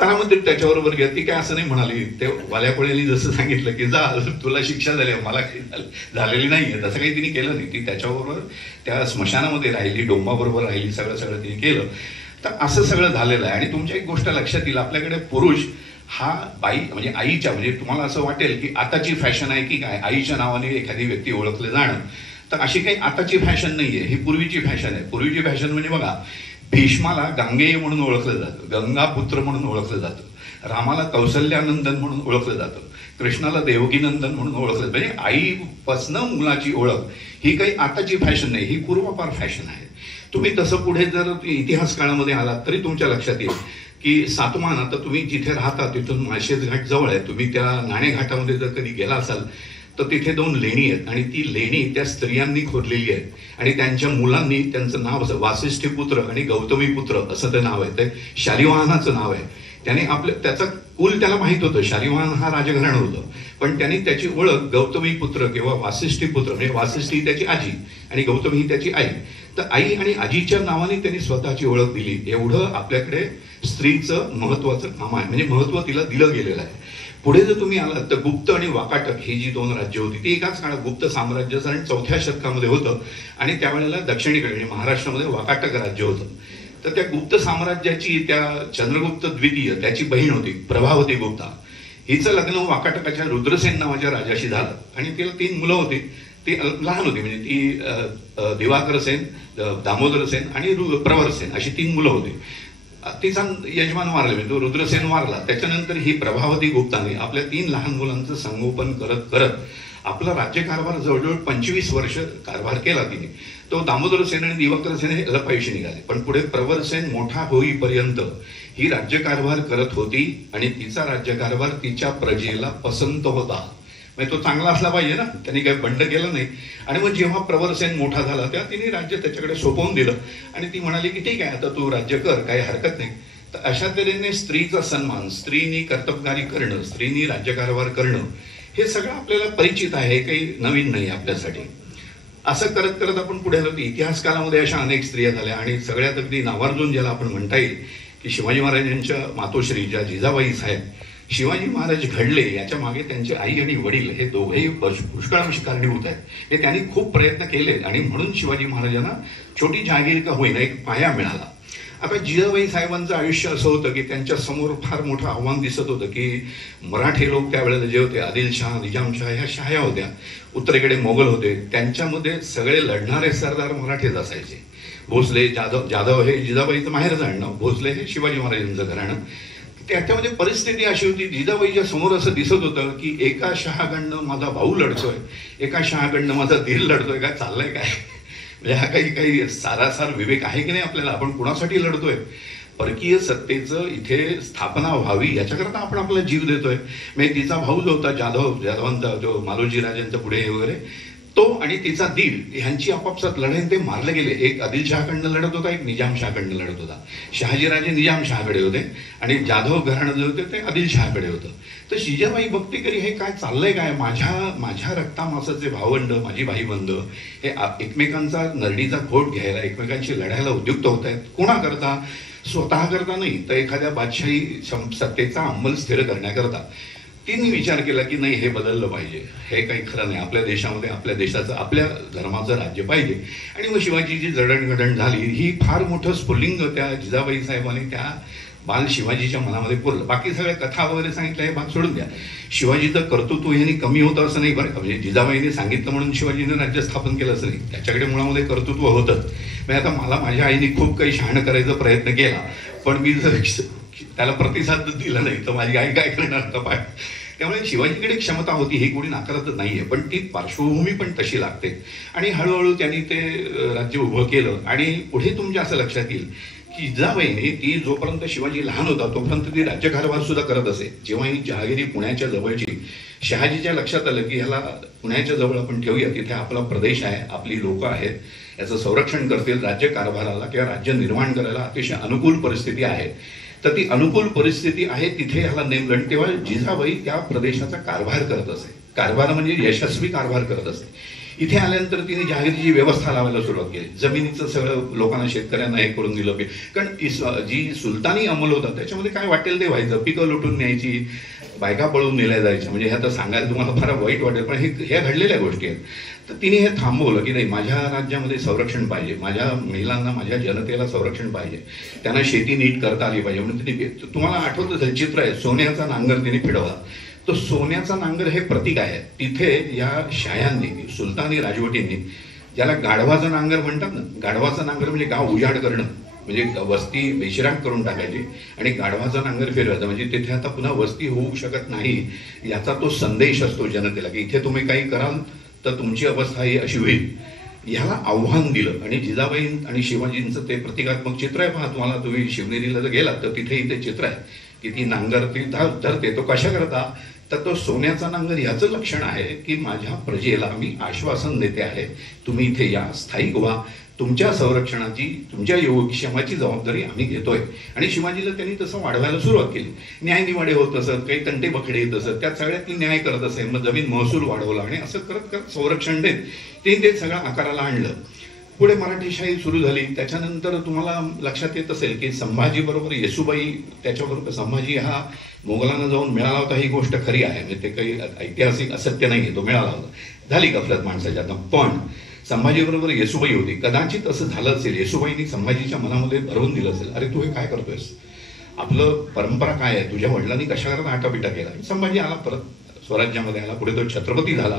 तारामती त्याच्याबरोबर गेली. ती काय असं नाही म्हणाली, ते वाल्याकोळ्यांनी जसं सांगितलं की जा तुला शिक्षा झाली, मला काही झालेली नाहीये, तसं काही तिने केलं नाही. ती त्याच्याबरोबर त्या स्मशानामध्ये राहिली, डोंबाबरोबर राहिली, सगळं तिने केलं. तर असं सगळं झालेलं आहे. आणि तुमच्या एक गोष्ट लक्षात येईल, आपल्याकडे पुरुष हा बाई म्हणजे आईच्या, म्हणजे तुम्हाला असं वाटेल की आताची फॅशन आहे की काय आईच्या नावाने एखादी व्यक्ती ओळखले जाणं, तर अशी काही आताची फॅशन नाहीये, ही पूर्वीची फॅशन आहे. पूर्वीची फॅशन म्हणजे बघा, भीष्माला गांगेय म्हणून ओळखलं जातं, गंगापुत्र म्हणून ओळखलं जातं, रामाला कौशल्यानंदन म्हणून ओळखलं जातं, कृष्णाला देवकीनंदन म्हणून ओळखलं. म्हणजे आईपासनं मुलाची ओळख ही काही आताची फॅशन नाही, ही पूर्वापार फॅशन आहे. तुम्ही तसं पुढे जर इतिहास काळामध्ये आलात तरी तुमच्या लक्षात येईल की सातमान, आता तुम्ही जिथे राहता तिथून माळशेज घाट जवळ आहे, तुम्ही त्या नाणे घाटामध्ये जर कधी गेला असाल तर तिथे 2 लेणी आहेत आणि ती लेणी त्या स्त्रियांनी खोदलेली आहे आणि त्यांच्या मुलांनी त्यांचं नाव असं वासिष्ठीपुत्र आणि गौतमीपुत्र असं ते नाव आहे. ते शालिवाहनाचं नाव आहे. त्याने त्याचा कुल त्याला माहित होतं, शालिवाहन हा राजघराणं होतं, पण त्यांनी त्याची ओळख गौतमीपुत्र किंवा वासिष्ठीपुत्र म्हणजे वासिष्ठी त्याची आजी आणि गौतमी ही त्याची आई, तर आई आणि आजीच्या नावाने त्यांनी स्वतःची ओळख दिली. एवढं आपल्याकडे स्त्रीचं महत्वाचं काम आहे, म्हणजे महत्व तिला दिलं गेलेलं आहे. पुढे जर तुम्ही आलात तर गुप्त आणि वाकाटक ही जी 2 राज्य होती ती एकाच काळात गुप्त साम्राज्य 4थ्या शतकामध्ये होतं आणि त्यावेळेला दक्षिणेकडे म्हणजे महाराष्ट्रामध्ये वाकाटक राज्य होतं. तर त्या गुप्त साम्राज्याची त्या चंद्रगुप्त द्वितीय त्याची बहीण होती प्रभावती गुप्ता, हिचं लग्न वाकाटकाच्या रुद्रसेन नावाच्या राजाशी झालं आणि तिला 3 मुलं होती. ती लहान होती, म्हणजे ती दिवाकर सेन, दामोदर सेन आणि प्रवर सेन अशी 3 मुलं होती. तिचा यजमान वारले, म्हणजे तो रुद्रसेन वारला. त्याच्यानंतर ही प्रभावती गुप्ताने आपल्या 3 लहान मुलांचं संगोपन करत करत आपला राज्यकारभार जवळजवळ 25 वर्ष कारभार केला तिने. तो दामोदर सेन आणि दिवाकर सेन हे अलपायशी निघाले, पण पुढे प्रवर सेन मोठा होईपर्यंत ही राज्यकारभार करत होती आणि तिचा राज्यकारभार तिच्या प्रजेला पसंत होता. म्हणजे तो चांगला असला पाहिजे ना, त्यांनी काही बंड केलं नाही. आणि मग जेव्हा प्रवर सेन मोठा झाला तेव्हा तिने राज्य त्याच्याकडे सोपवून दिलं आणि ती म्हणाली की ठीक आहे आता तू राज्य कर, काही हरकत नाही. तर अशा तऱ्हेने स्त्रीचा सन्मान, स्त्रीनी कर्तबगारी करणं, स्त्रीनी राज्यकारभार करणं हे सगळं आपल्याला परिचित आहे, काही नवीन नाही आपल्यासाठी. असं करत करत आपण पुढे आलो. इतिहास काळामध्ये अशा अनेक स्त्रिया झाल्या आणि सगळ्यात अगदी नावार्जून ज्याला आपण म्हणता येईल की शिवाजी महाराजांच्या मातोश्री ज्या जिजाबाई साहेब, शिवाजी महाराज घडले याच्या मागे त्यांचे आई आणि वडील हे दोघेही पुष्कळांशी कारणीभूत आहेत. हे त्यांनी खूप प्रयत्न केले आणि म्हणून शिवाजी महाराजांना छोटी जहागीर का होईना एक पाया मिळाला. आता जिजाबाई साहेबांचं आयुष्य असं होतं की त्यांच्या समोर फार मोठं आव्हान दिसत होतं की मराठी लोक त्यावेळेला जे होते आदिलशाह, निजामशाह ह्या शाह्या होत्या, उत्तरेकडे मोगल होते, त्यांच्यामध्ये सगळे लढणारे सरदार मराठीच असायचे. भोसले, जाधव हे जिजाबाईचं माहेरचं आणणं, भोसले हे शिवाजी महाराजांचं घराणं. त्याच्यामध्ये परिस्थिती अशी होती, जिजाबाईच्या समोर असं दिसत होतं की एका शहाकडनं माझा भाऊ लढतोय, एका शहाकडनं माझा धीर लढतोय, काय चाललंय काय, म्हणजे हा काही सारासार विवेक आहे की नाही आपल्याला, आपण कुणासाठी लढतोय. परकीय सत्तेचं इथे स्थापना व्हावी याच्याकरता आपण आपला जीव देतोय. म्हणजे तिचा भाऊ जो होता जाधवांचा जो मालोजी राजांच्या पुढे वगैरे, तो आणि तिचा दीर ह्यांची आपापसात लढाई, ते मारले गेले. एक आदिलशहाकडनं लढत होता, एक निजामशहाकडनं लढत होता. शहाजीराजे निजामशहाकडे होते आणि जाधव घराणं जे होते ते आदिलशहाकडे होतं. तर जिजाबाई बघते करी हे काय चाललंय काय, माझ्या रक्तामासाचे भावंड, माझी भाईबंद हे एकमेकांचा नरडीचा घोट घ्यायला, एकमेकांशी लढायला उद्युक्त होत आहेत. कोणाकरता? स्वतः करता नाही तर एखाद्या बादशाही सत्तेचा अंमल स्थिर करण्याकरता. तिने विचार केला की नाही, हे बदललं पाहिजे, हे काही खरं नाही, आपल्या देशामध्ये आपल्या देशाचं आपल्या धर्माचं राज्य पाहिजे. आणि मग शिवाजीची जडणघडण झाली. ही फार मोठं स्फुल्लिंग त्या जिजाबाई साहेबांनी त्या बाल शिवाजीच्या मनामध्ये पुरलं. बाकी सगळ्या कथा वगैरे सांगितल्या हे भाग सोडून द्या. शिवाजीचं कर्तृत्व यांनी कमी होतं असं नाही बरं का, म्हणजे जिजाबाईंनी सांगितलं म्हणून शिवाजीने राज्य स्थापन केलं असं नाही, त्याच्याकडे मुळामध्ये कर्तृत्व होतं. म्हणजे आता मला माझ्या आईने खूप काही शहाणं करायचा प्रयत्न केला, पण मी जर त्याला प्रतिसाद दिला नाही तर माझी आई काय करणार तर पाय. त्यामुळे शिवाजीकडे क्षमता होती, ही कोणी नाकारतच नाहीये, पण ती पार्श्वभूमी पण तशी लागते. आणि हळूहळू त्यांनी ते राज्य उभं केलं. आणि पुढे तुमच्या असं लक्षात येईल की जिजाबाईने ती जोपर्यंत शिवाजी लहान होता तोपर्यंत ती राज्यकारभार सुद्धा करत असे. जेव्हा ही जहागिरी पुण्याच्या जवळची, शहाजीच्या लक्षात आलं की ह्याला पुण्याच्या जवळ आपण ठेवूया, तिथे आपला प्रदेश आहे, आपली लोक आहेत, याचं संरक्षण करतील, राज्यकारभाराला किंवा राज्य निर्माण करायला अतिशय अनुकूल परिस्थिती आहे. तर ती अनुकूल परिस्थिती आहे तिथे ह्याला नेमलं. आणि तेव्हा जिजाबाई त्या प्रदेशाचा कारभार करत असे. कारभार म्हणजे यशस्वी कारभार करत असते. इथे आल्यानंतर तिने जहागिरीची व्यवस्था लावायला सुरुवात केली. जमिनीचं सगळं लोकांना, शेतकऱ्यांना हे करून दिलं. कारण जी सुलतानी अंमल होता त्याच्यामध्ये काय वाटेल ते व्हायचं. पिकं लुटून न्यायची, बायका पळून नेल्या जायच्या. म्हणजे ह्या तर सांगायला तुम्हाला फार वाईट वाटेल, पण ह्या घडलेल्या गोष्टी आहेत. तर तिने हे थांबवलं की नाही, माझ्या राज्यामध्ये संरक्षण पाहिजे, माझ्या महिलांना, माझ्या जनतेला संरक्षण पाहिजे, त्यांना शेती नीट करता आली पाहिजे. म्हणून तिने, तुम्हाला आठवत असेल चित्र आहे, सोन्याचा नांगर तिने फिरवला. तो सोन्याचा नांगर हे प्रतीक आहे. तिथे या शायांनी, सुलतानी राजवटींनी, ज्याला गाढवाचा नांगर म्हणतात ना, गाढवाचा नांगर म्हणजे गाव उजाड करणं, म्हणजे वस्ती बेशिराम करून टाकायची आणि गाढवाचा नांगर फिरवायचा. म्हणजे तिथे आता पुन्हा वस्ती होऊ शकत नाही याचा तो संदेश असतो जनतेला, की इथे तुम्ही काही कराल तर तुमची अवस्था ही अशी होईल. ह्याला आव्हान दिलं. आणि जिजाबाई आणि शिवाजींचं ते प्रतिकात्मक चित्र आहे. पहा, तुम्ही शिवनेरीला जर गेलात तर तिथेही ते चित्र आहे की ती नांगर ती धरते. तो कशा करता, तर तो सोन्याचा नांगर याचं लक्षण आहे की माझ्या प्रजेला मी आश्वासन देते आहे, तुम्ही इथे या, स्थायिक व्हा, तुमच्या संरक्षणाची, तुमच्या योगक्षेमाची जबाबदारी आम्ही घेतोय. आणि शिवाजीला त्यांनी तसं वाढवायला सुरुवात केली. न्यायनिवाडे होत असत, काही तंटे बखडे येत असत, त्यात सगळ्यात न्याय करत असे. मग जमीन महसूल वाढवला आणि असं करत करत संरक्षण देत ते सगळं आकाराला आणलं. पुढे मराठीशाही सुरू झाली. त्याच्यानंतर तुम्हाला लक्षात येत असेल की संभाजी बरोबर येसूबाई, त्याच्याबरोबर संभाजी हा मोगलांना जाऊन मिळाला होता, ही गोष्ट खरी आहे. म्हणजे ते काही ऐतिहासिक असत्य नाही, तो मिळाला होता. झाली गफलत माणसाच्या. पण संभाजी बरोबर येसूबाई होती. कदाचित असं झालं असेल, येसूबाईंनी संभाजीच्या मनामध्ये भरवून दिलं असेल, अरे तू हे काय करतोयस, आपलं परंपरा काय आहे, तुझ्या वडिलांनी कशा करता आटापिटा केला. संभाजी आला, परत स्वराज्यामध्ये आला, पुढे तो छत्रपती झाला.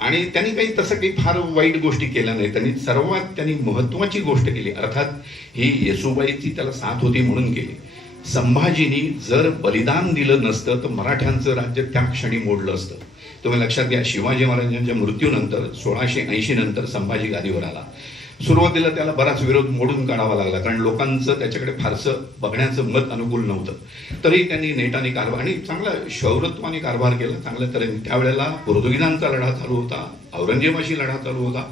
आणि त्यांनी काही तसं काही फार वाईट गोष्टी केल्या नाही. त्यांनी महत्वाची गोष्ट केली, अर्थात ही येसूबाईची त्याला साथ होती म्हणून केली. संभाजीनी जर बलिदान दिलं नसतं तर मराठ्यांचं राज्य त्या क्षणी मोडलं असतं. तुम्ही लक्षात घ्या, शिवाजी महाराजांच्या मृत्यूनंतर 1680 नंतर संभाजी गादीवर आला. सुरुवातीला त्याला बराच विरोध मोडून काढावा लागला, कारण लोकांचं त्याच्याकडे फारसं बघण्याचं मत अनुकूल नव्हतं. तरी त्यांनी नेटाने कारभार आणि चांगला शौरत्वाने कारभार केला, चांगल्या तऱ्हेने. त्यावेळेला पोर्तुगीजांचा लढा चालू होता, औरंगजेबाशी लढा चालू होता,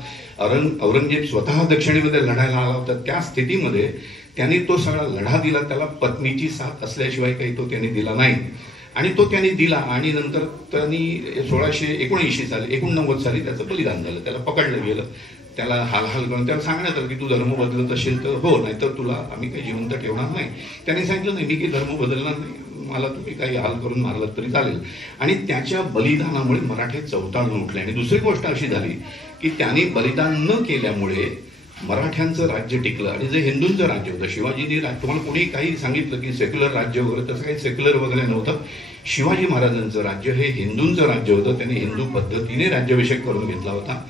औरंगजेब स्वतः दक्षिणेमध्ये लढायला आला होता. त्या स्थितीमध्ये त्यांनी तो सगळा लढा दिला. त्याला पत्नीची साथ असल्याशिवाय काही तो त्यांनी दिला नाही. आणि तो त्यांनी दिला. आणि नंतर त्यांनी 1689 साली त्याचं बलिदान झालं. त्याला पकडलं गेलं, त्याला हाल करून त्याला सांगण्यात आलं की तू धर्म बदलत असेल तर हो, नाही तर तुला आम्ही काही जिवंत ठेवणार नाही. त्याने सांगितलं नाही, मी काही धर्म बदलणार नाही, मला तुम्ही काही हाल करून मारलं तरी चालेल. आणि त्याच्या बलिदानामुळे मराठे चवताळून उठले. आणि दुसरी गोष्ट अशी झाली की त्यांनी बलिदान न केल्यामुळे मराठ्यांचं राज्य टिकलं. आणि जे हिंदूंचं राज्य होतं, शिवाजींनी तुम्हाला कोणी काही सांगितलं की सेक्युलर राज्य वगैरे, तसं काही सेक्युलर वगैरे नव्हतं. शिवाजी महाराजांचं राज्य हे हिंदूंचं राज्य होतं. त्यांनी हिंदू पद्धतीने राज्याभिषेक करून घेतला होता.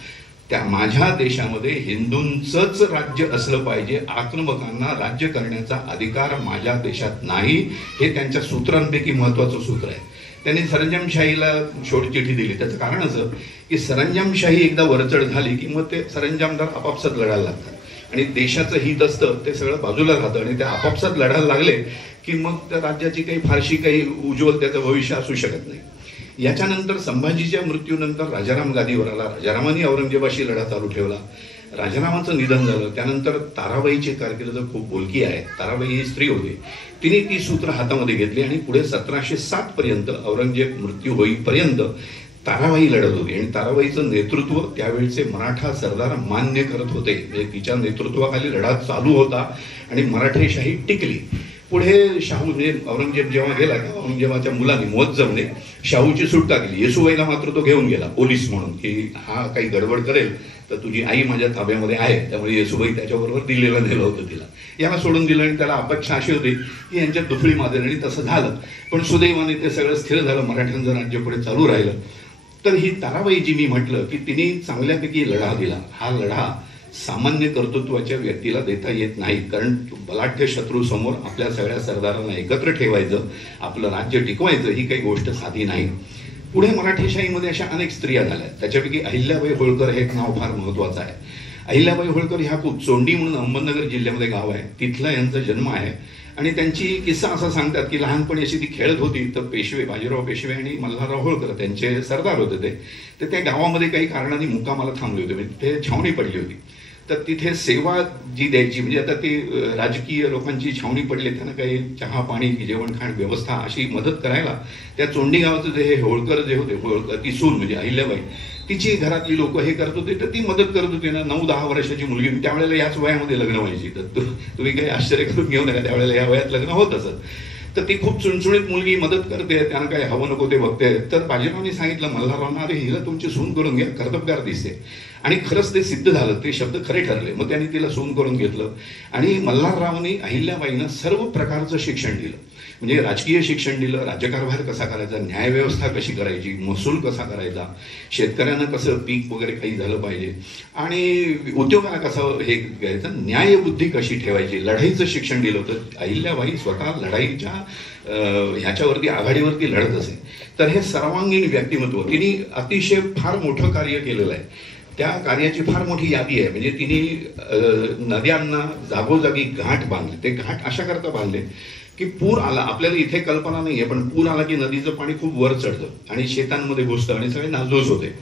त्या माझ्या देशामध्ये हिंदूंचंच राज्य असलं पाहिजे, आक्रमकांना राज्य करण्याचा अधिकार माझ्या देशात नाही, हे त्यांच्या सूत्रांपैकी महत्वाचं सूत्र आहे. त्यांनी सरंजामशाहीला चिठ्ठी दिली. त्याचं कारण असं की सरंजामशाही एकदा वरचढ झाली की मग ते सरंजामदार आपापसात लढायला लागतात. आणि देशाचं हित असतं ते सगळं बाजूला राहतं. आणि ते आपापसात लढायला लागले की मग त्या राज्याची काही फारशी काही उज्ज्वल त्याचं भविष्य असू शकत नाही. याच्यानंतर संभाजीच्या मृत्यूनंतर राजाराम गादीवर आला. राजारामांनी औरंगजेबाशी लढा चालू ठेवला. राजारामाचं निधन झालं. त्यानंतर ताराबाईची कारकीर्द खूप बोलकी आहे. ताराबाई ही स्त्री होती. तिने ती सूत्र हातामध्ये घेतली आणि पुढे 1707 पर्यंत, औरंगजेब मृत्यू होईपर्यंत ताराबाई लढत होती. आणि ताराबाईचं नेतृत्व त्यावेळचे मराठा सरदार मान्य करत होते. म्हणजे तिच्या नेतृत्वाखाली लढा चालू होता आणि मराठेशाही टिकली. पुढे शाहू, म्हणजे औरंगजेब जेव्हा गेला, औरंगजेबाच्या मुलांनी मुअज्जमने शाहूची सुटका केली. येसूबाईला मात्र तो घेऊन गेला पोलीस म्हणून, की हा काही गडबड करेल तर तुझी आई माझ्या ताब्यामध्ये आहे. त्यामुळे येसूबाई त्याच्याबरोबर दिल्लीला नेलं होतं तिला. याला सोडून दिलं. आणि त्याला अपेक्षा अशी होती की यांच्यात दुफळी माजेल. आणि तसं झालं. पण सुदैवाने ते सगळं स्थिर झालं. मराठ्यांचं राज्य पुढे चालू राहिलं. तर ही ताराबाई जी मी म्हटलं की तिने चांगल्यापैकी लढा दिला. हा लढा सामान्य कर्तृत्वाच्या व्यक्तीला देता येत नाही, कारण बलाढ्य शत्रू समोर आपल्या सगळ्या सरदारांना एकत्र ठेवायचं, आपलं राज्य टिकवायचं, ही काही गोष्ट साधी नाही. पुढे मराठेशाहीमध्ये अशा अनेक स्त्रिया झाल्या. त्याच्यापैकी अहिल्याबाई होळकर हे एक नाव फार महत्वाचं आहे. अहिल्याबाई होळकर ह्या चोंडी म्हणून अहमदनगर जिल्ह्यामध्ये गाव आहे, तिथला यांचा जन्म आहे. आणि त्यांची किस्सा असा सांगतात की लहानपणी अशी ती खेळत होती तर पेशवे, बाजीराव पेशवे आणि मल्हारराव होळकर त्यांचे सरदार होते ते. तर त्या गावामध्ये काही कारणाने मुक्कामाला थांबले होते. म्हणजे ते छावणी पडली होती. तर तिथे सेवा जी द्यायची, म्हणजे आता ती राजकीय लोकांची छावणी पडली, त्यांना काही चहा पाणी जेवण खाण व्यवस्था अशी मदत करायला त्या चोंडी गावाचं जे हे होळकर जे होते, होळकर ती सून म्हणजे अहिल्याबाई, तिची घरातली लोक हे करत होते, तर ती मदत करत होती ना. 9-10 वर्षाची मुलगी त्यावेळेला याच वयामध्ये लग्न व्हायची, तर तुम्ही काही आश्चर्य करून घेऊ नका, त्यावेळेला या वयात लग्न होत असत. तर ती खूप चुणचुणीत मुलगी मदत करते, त्यांना काय हवं नको ते बघते. तर बाजीरावांनी सांगितलं मल्हाररावांना, अरे हिला तुमची सून करून घ्या, कर्तबगार दिसते. आणि खरंच ते सिद्ध झालं, ते शब्द खरे ठरले. मग त्यांनी तिला सून करून घेतलं आणि मल्हाररावांनी अहिल्याबाईंना सर्व प्रकारचं शिक्षण दिलं. म्हणजे राजकीय शिक्षण दिलं, राज्यकारभार कसा करायचा, न्यायव्यवस्था कशी करायची, महसूल कसा करायचा, शेतकऱ्यांना कसं पीक वगैरे काही झालं पाहिजे, आणि उद्योगाला कसं हे घ्यायचं, न्यायबुद्धी कशी ठेवायची, लढाईचं शिक्षण दिलं होतं. अहिल्याबाई स्वतः लढाईच्या ह्याच्यावरती आघाडीवरती लढत असे. तर हे सर्वांगीण व्यक्तिमत्व, तिने अतिशय फार मोठं कार्य केलेलं आहे. त्या कार्याची फार मोठी यादी आहे. म्हणजे तिने नद्यांना जागोजागी घाट बांधले. ते घाट अशा करता बांधले की पूर आला, आपल्याला इथे कल्पना नाही आहे, पण पूर आला की नदीचं पाणी खूप वर चढतं आणि शेतांमध्ये घुसतं आणि सगळे नासधूस होते.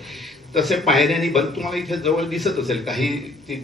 तसे पायऱ्यांनी तुम्हाला इथे जवळ दिसत असेल, काही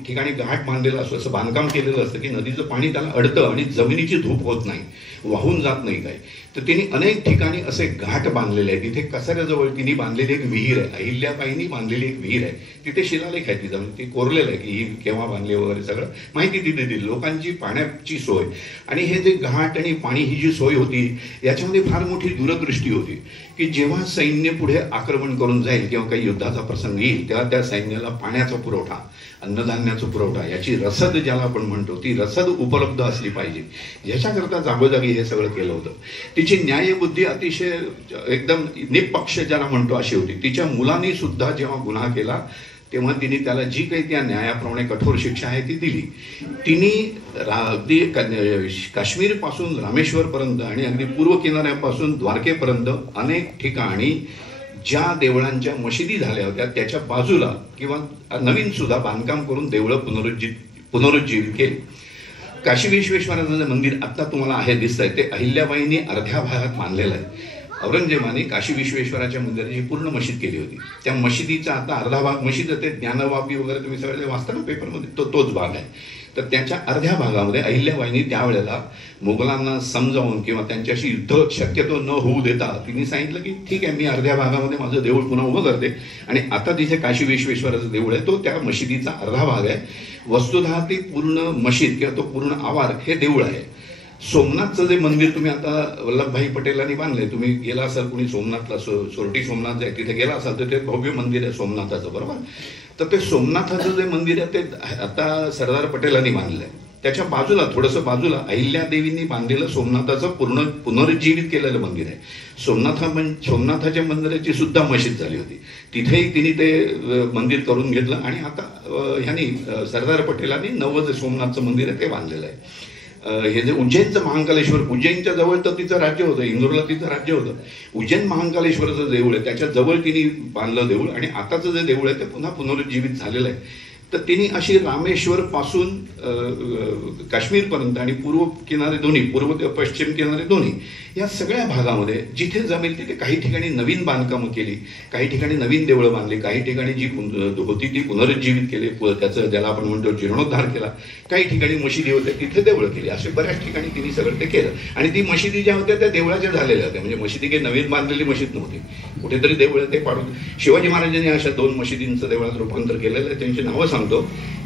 ठिकाणी घाट बांधलेला असतो, असं बांधकाम केलेलं असतं की नदीचं पाणी त्याला अडतं आणि जमिनीची धूप होत नाही, वाहून जात नाही काय. तर तिने अनेक ठिकाणी असे घाट बांधलेले आहेत. तिथे कसाऱ्याजवळ तिने बांधलेली एक विहीर आहे, अहिल्याबाईंनी बांधलेली एक विहीर आहे. तिथे शिलालेख आहे, तिचा ते कोरलेलं आहे की ही केव्हा बांधली वगैरे सगळं माहिती तिथे दिली. लोकांची पाण्याची सोय आणि हे जे घाट आणि पाणी ही जी सोय होती, याच्यामध्ये फार मोठी दूरदृष्टी होती की जेव्हा सैन्य पुढे आक्रमण करून जाईल किंवा काही युद्धाचा प्रसंग येईल, तेव्हा त्या सैन्याला पाण्याचा पुरवठा, अन्नधान्याचा पुरवठा, याची रसद ज्याला आपण म्हणतो, ती रसद उपलब्ध असली पाहिजे. याच्याकरता जागोजागी हे सगळं केलं होतं. तिची न्यायबुद्धी अतिशय एकदम निपक्ष ज्याला म्हणतो अशी होती. तिच्या मुलांनी सुद्धा जेव्हा गुन्हा केला तेव्हा तिने त्याला जी काही त्या न्यायाप्रमाणे कठोर शिक्षा आहे ती दिली. तिने अगदी काश्मीरपासून रामेश्वरपर्यंत आणि अगदी पूर्व किनाऱ्यापासून द्वारकेपर्यंत अनेक ठिकाणी ज्या देवळांच्या मशिदी झाल्या होत्या त्याच्या बाजूला किंवा नवीन सुद्धा बांधकाम करून देवळं पुनरुज्जीवित केली. काशी विश्वेश्वराचं मंदिर आता तुम्हाला आहे दिसतंय, ते अहिल्याबाईंनी अर्ध्या भागात बांधलेलं आहे. औरंगजेबाने काशी विश्वेश्वराच्या मंदिराची पूर्ण मशीद केली होती. त्या मशिदीचा आता अर्धा भाग, मशीद ते ज्ञानवापी वगैरे तुम्ही सगळे वाचता ना पेपरमध्ये, तोच भाग आहे. तर त्याच्या अर्ध्या भागामध्ये अहिल्याबाईंनी त्यावेळेला मुघलांना समजावून किंवा त्यांच्याशी युद्ध शक्यतो न होऊ देता तिने सांगितलं की ठीक आहे, मी अर्ध्या भागामध्ये माझं देऊळ पुन्हा उभं करते. आणि आता तिथे काशी विश्वेश्वराचं देऊळ आहे, तो त्या मशिदीचा अर्धा भाग आहे. वस्तुतः ती पूर्ण मशीद किंवा तो पूर्ण आवार हे देऊळ आहे. सोमनाथचं जे मंदिर तुम्ही आता वल्लभभाई पटेलांनी बांधलंय, तुम्ही गेला असाल कुणी सोमनाथला, सोरटी सोमनाथ आहे तिथे गेला असाल तर ते भव्य मंदिर आहे सोमनाथाचं, बरोबर. तर ते सोमनाथाचं जे मंदिर आहे ते आता सरदार पटेलांनी बांधलंय. त्याच्या बाजूला थोडंसं बाजूला अहिल्यादेवींनी बांधलेलं सोमनाथाचं पुनरुज्जीवित केलेलं मंदिर आहे. सोमनाथाच्या मंदिराची सुद्धा मशीद झाली होती, तिथेही तिने ते मंदिर करून घेतलं. आणि आता ह्यांनी सरदार पटेलांनी नवं जे सोमनाथचं मंदिर आहे ते बांधलेलं आहे. हे जे उज्जैनचं महाकालेश्वर, उज्जैनच्या जवळ तर तिचं राज्य होतं, इंदोरला तिचं राज्य होतं. उज्जैन महाकालेश्वराचं देऊळ आहे, त्याच्या जवळ तिने बांधलं देऊळ. आणि आताचं जे देऊळ आहे ते पुन्हा पुनरुज्जीवित झालेलं आहे. तर तिने अशी रामेश्वर पासून काश्मीरपर्यंत आणि पूर्व किनारे दोन्ही, पूर्व ते पश्चिम किनारे दोन्ही, या सगळ्या भागामध्ये जिथे जमेल तिथे काही ठिकाणी नवीन बांधकामं केली, काही ठिकाणी नवीन देवळं बांधली, काही ठिकाणी जी होती ती पुनरुज्जीवित केली, त्याचं ज्याला आपण म्हणतो जीर्णोद्धार केला, काही ठिकाणी मशिदी होत्या तिथे देवळं केली. असे बऱ्याच ठिकाणी तिने सगळं ते केलं. आणि ती मशिदी ज्या होत्या त्या देवळाच्या झालेल्या होत्या, म्हणजे मशिदी काही नवीन बांधलेली मशीद नव्हती, कुठेतरी देवळं ते पाडून. शिवाजी महाराजांनी अशा 2 मशिदींचं देवळात रूपांतर केलेलं आहे. त्यांची नावं सांगतो,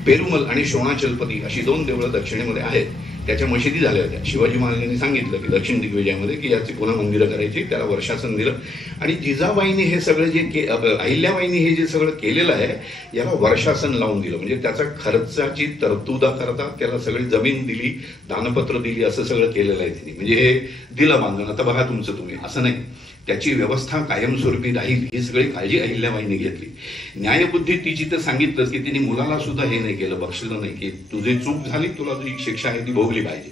पेरुमल आणि शोणाचलपती अशी 2 देवळं दक्षिणेमध्ये आहेत, त्याच्या मशिदी झाल्या होत्या. शिवाजी महाराजांनी सांगितलं की दक्षिण दिग्विजयामध्ये की याची पुन्हा मंदिरं करायची, त्याला वर्षासन दिलं. आणि जिजाबाईंनी हे सगळं जे अहिल्याबाईंनी हे जे सगळं केलेलं आहे याला वर्षासन लावून दिलं. म्हणजे त्याचा खर्चाची तरतुदा करता त्याला सगळी जमीन दिली, दानपत्र दिली, असं सगळं केलेलं आहे त्यांनी. म्हणजे हे दिलं बांधून, आता बघा तुमचं तुम्ही, असं नाही. त्याची व्यवस्था कायमस्वरूपी राहील ही सगळी काळजी अहिल्याबाईंनी घेतली. न्यायबुद्धी तिची तर सांगितलंच की तिने मुलाला सुद्धा हे नाही केलं, बक्षिलं नाही की तुझी चूक झाली, तुला जी शिक्षा आहे ती भोगली पाहिजे.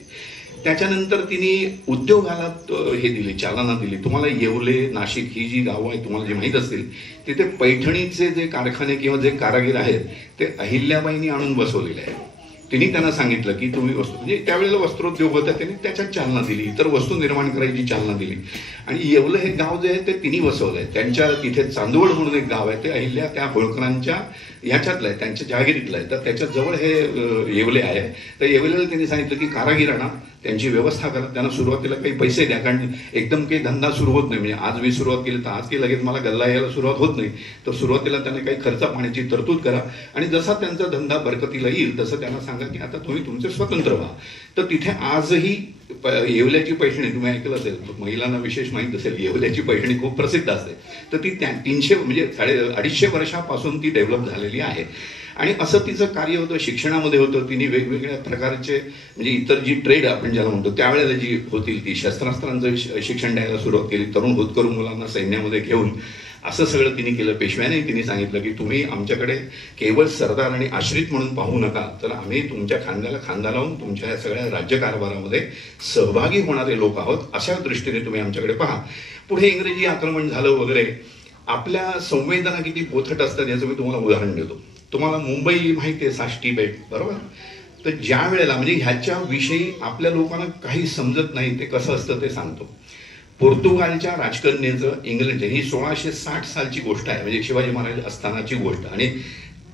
त्याच्यानंतर तिने उद्योगाला हे दिली, चालना दिली. तुम्हाला येवले, नाशिक ही जी गावं आहेत तुम्हाला जे माहीत असतील, तिथे पैठणीचे जे कारखाने किंवा जे कारागीर आहेत ते अहिल्याबाईंनी आणून बसवलेले आहेत. तिने त्यांना सांगितलं की तुम्ही वस्तू म्हणजे त्यावेळेला वस्त्रोद्योग होता, त्यांनी त्याच्यात चालना दिली, इतर वस्तू निर्माण करायची चालना दिली. आणि येवलं हे गाव जे आहे ते तिने वसवलंय. त्यांच्या तिथे चांदवड म्हणून एक गाव आहे, ते अहिल्या त्या होळकरांच्या ह्याच्यातलं आहे, त्यांच्या जहागिरीतलं आहे. तर त्याच्या जवळ हे येवले आहे. तर येवलेला त्यांनी सांगितलं की कारागिरांना त्यांची व्यवस्था करा, त्यांना सुरुवातीला काही पैसे द्या, कारण एकदम काही धंदा सुरू होत नाही. म्हणजे आज मी सुरुवात केली तर आज काही लगेच मला गल्ला यायला सुरुवात होत नाही. तर सुरुवातीला त्यांना काही खर्च पाण्याची तरतूद करा आणि जसा त्यांचा धंदा बरकतीला येईल तसं त्यांना सांगा की आता तुम्ही तुमचे स्वतंत्र व्हा. तर तिथे आजही येवल्याची पैठणी तुम्ही ऐकलं असेल, महिलांना विशेष माहीत असेल, येवल्याची पैठणी खूप प्रसिद्ध असते. तर ती 300 म्हणजे 250 वर्षापासून ती डेव्हलप झालेली आहे. आणि असं तिचं कार्य होतं, शिक्षणामध्ये होतं. तिने वेगवेगळ्या प्रकारचे म्हणजे इतर जी ट्रेड आपण ज्याला म्हणतो त्यावेळेला जी होती ती शस्त्रास्त्रांचं शिक्षण द्यायला सुरुवात केली, तरुण होतकरू मुलांना सैन्यामध्ये घेऊन असं सगळं तिने केलं. पेशव्याने तिने सांगितलं की तुम्ही आमच्याकडे केवळ सरदार आणि आश्रित म्हणून पाहू नका, तर आम्ही तुमच्या खांद्याला खांदा लावून तुमच्या या सगळ्या राज्यकारभारामध्ये सहभागी होणारे लोक आहोत, अशा दृष्टीने तुम्ही आमच्याकडे पहा. पुढे इंग्रजी आक्रमण झालं वगैरे. आपल्या संवेदना किती बोथट असतात याचं मी तुम्हाला उदाहरण देतो. तुम्हाला मुंबई माहिती आहे, साष्टी बेट, बरोबर? तर ज्या वेळेला म्हणजे ह्याच्याविषयी आपल्या लोकांना काही समजत नाही, ते कसं असतं ते सांगतो. पोर्तुगालच्या राजकन्येचं इंग्लंडच्या, ही 1660 सालची गोष्ट आहे, म्हणजे शिवाजी महाराज असतानाची गोष्ट. आणि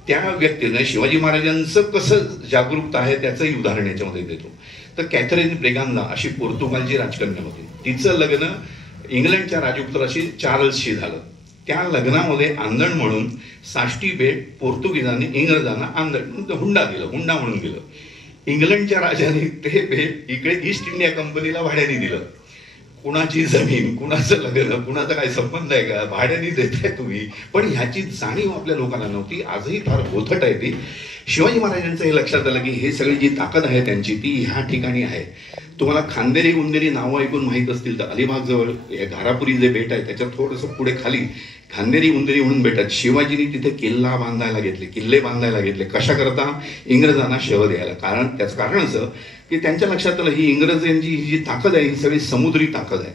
त्या व्यक्तीने शिवाजी महाराजांचं कसं जागरूकता आहे त्याचंही उदाहरण याच्यामध्ये देतो. तर कॅथरीन ब्रेगांझा अशी पोर्तुगालची राजकन्या होती, तिचं लग्न इंग्लंडच्या राजपुत्राशी चार्ल्सशी झालं. त्या लग्नामध्ये आंदण म्हणून साष्टी बेट पोर्तुगीजांनी इंग्रजांना आंदण हुंडा म्हणून दिलं. इंग्लंडच्या राजाने ते बेट इकडे ईस्ट इंडिया कंपनीला भाड्याने दिलं. कुणाची जमीन, कुणाचं लग्न, कुणाचा काय संबंध आहे का, भाड्याने देताय तुम्ही. पण ह्याची जाणीव आपल्या लोकांना नव्हती. आजही फार बोथट आहे ती. शिवाजी महाराजांचं हे लक्षात आलं की हे सगळी जी ताकद आहे त्यांची ती ह्या ठिकाणी आहे. तुम्हाला खांदेरी उंदेरी नावं ऐकून माहीत असतील तर अलिबाग जवळ घारापुरी जे बेट आहे त्याच्यात थोडंसं पुढे खाली खांदेरी उंदेरी म्हणून बेटात शिवाजीने तिथे किल्ले बांधायला घेतले. कशा करता? इंग्रजांना शव द्यायला. त्याचं कारण असं की त्यांच्या लक्षात आलं ही इंग्रजांची ही जी ताकद आहे ही सगळी समुद्री ताकद आहे,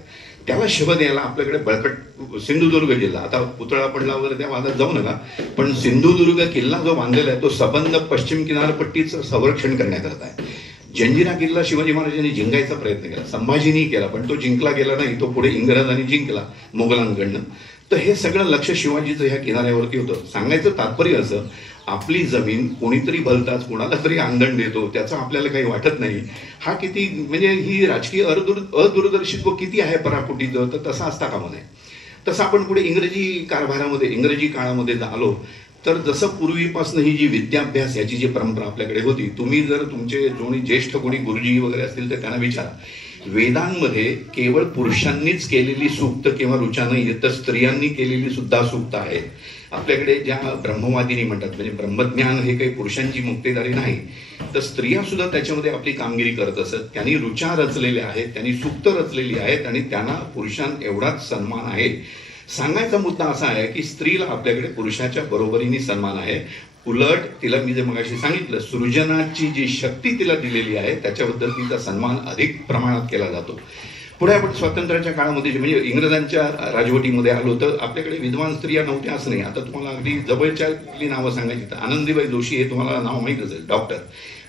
त्याला शव द्यायला आपल्याकडे बळकट सिंधुदुर्ग जिल्हा, आता पुतळा पडला वगैरे त्या वादात जाऊ नका, पण सिंधुदुर्ग किल्ला जो बांधलेला आहे तो सबंध पश्चिम किनारपट्टीचं संरक्षण करण्याकरता आहे. जंजिरा किल्ला शिवाजी महाराजांनी जिंकायचा प्रयत्न केला, संभाजीनी केला, पण तो जिंकला गेला नाही, तो पुढे इंग्रजांनी जिंकला मोगलांकडनं. तर हे सगळं लक्ष शिवाजीचं ह्या किनाऱ्यावरती होतं. सांगायचं तात्पर्य असं, आपली जमीन कोणीतरी भलताच कोणाला तरी आंदण देतो त्याचं आपल्याला काही वाटत नाही. हा किती म्हणजे ही राजकीय अदूरदर्शित्व किती आहे पराकुटीचं, तर तसा असता कामा नये. तसं आपण पुढे इंग्रजी काळामध्ये आलो तर जसं पूर्वीपासून ही जी विद्याभ्यास याची जी परंपरा आपल्याकडे होती, तुम्ही जर तुमचे कोणी ज्येष्ठ कोणी गुरुजी वगैरे असतील तर त्यांना विचारा, वेदांमध्ये केवळ पुरुषांनीच केलेली सूक्त किंवा ऋचा नाही, तर स्त्रियांनी केलेली सुद्धा सूक्त आहेत. आपल्याकडे ज्या ब्रह्मवादिनी म्हणतात, म्हणजे ब्रह्मज्ञान हे काही पुरुषांची मुक्तेदारी नाही, तर स्त्रिया सुद्धा त्याच्यामध्ये आपली कामगिरी करत असत. त्यांनी ऋचा रचलेल्या आहेत, त्यांनी सूक्त रचलेली आहेत आणि त्यांना पुरुषां एवढाच सन्मान आहे. सांगायचा मुद्दा असा आहे की स्त्रीला आपल्याकडे पुरुषाच्या बरोबरीने सन्मान आहे. उलट तिला मी जे मगाशी सांगितलं, सृजनाची जी शक्ती तिला दिलेली आहे त्याच्याबद्दल तिचा सन्मान अधिक प्रमाणात केला जातो. पुढे आपण स्वातंत्र्याच्या काळामध्ये म्हणजे इंग्रजांच्या राजवटीमध्ये आलो तर आपल्याकडे विद्वान स्त्रिया नव्हत्या असं नाही. आता तुम्हाला अगदी जवळच्यातली नावं सांगायची तर आनंदीबाई जोशी हे तुम्हाला नाव माहीत असेल, डॉक्टर,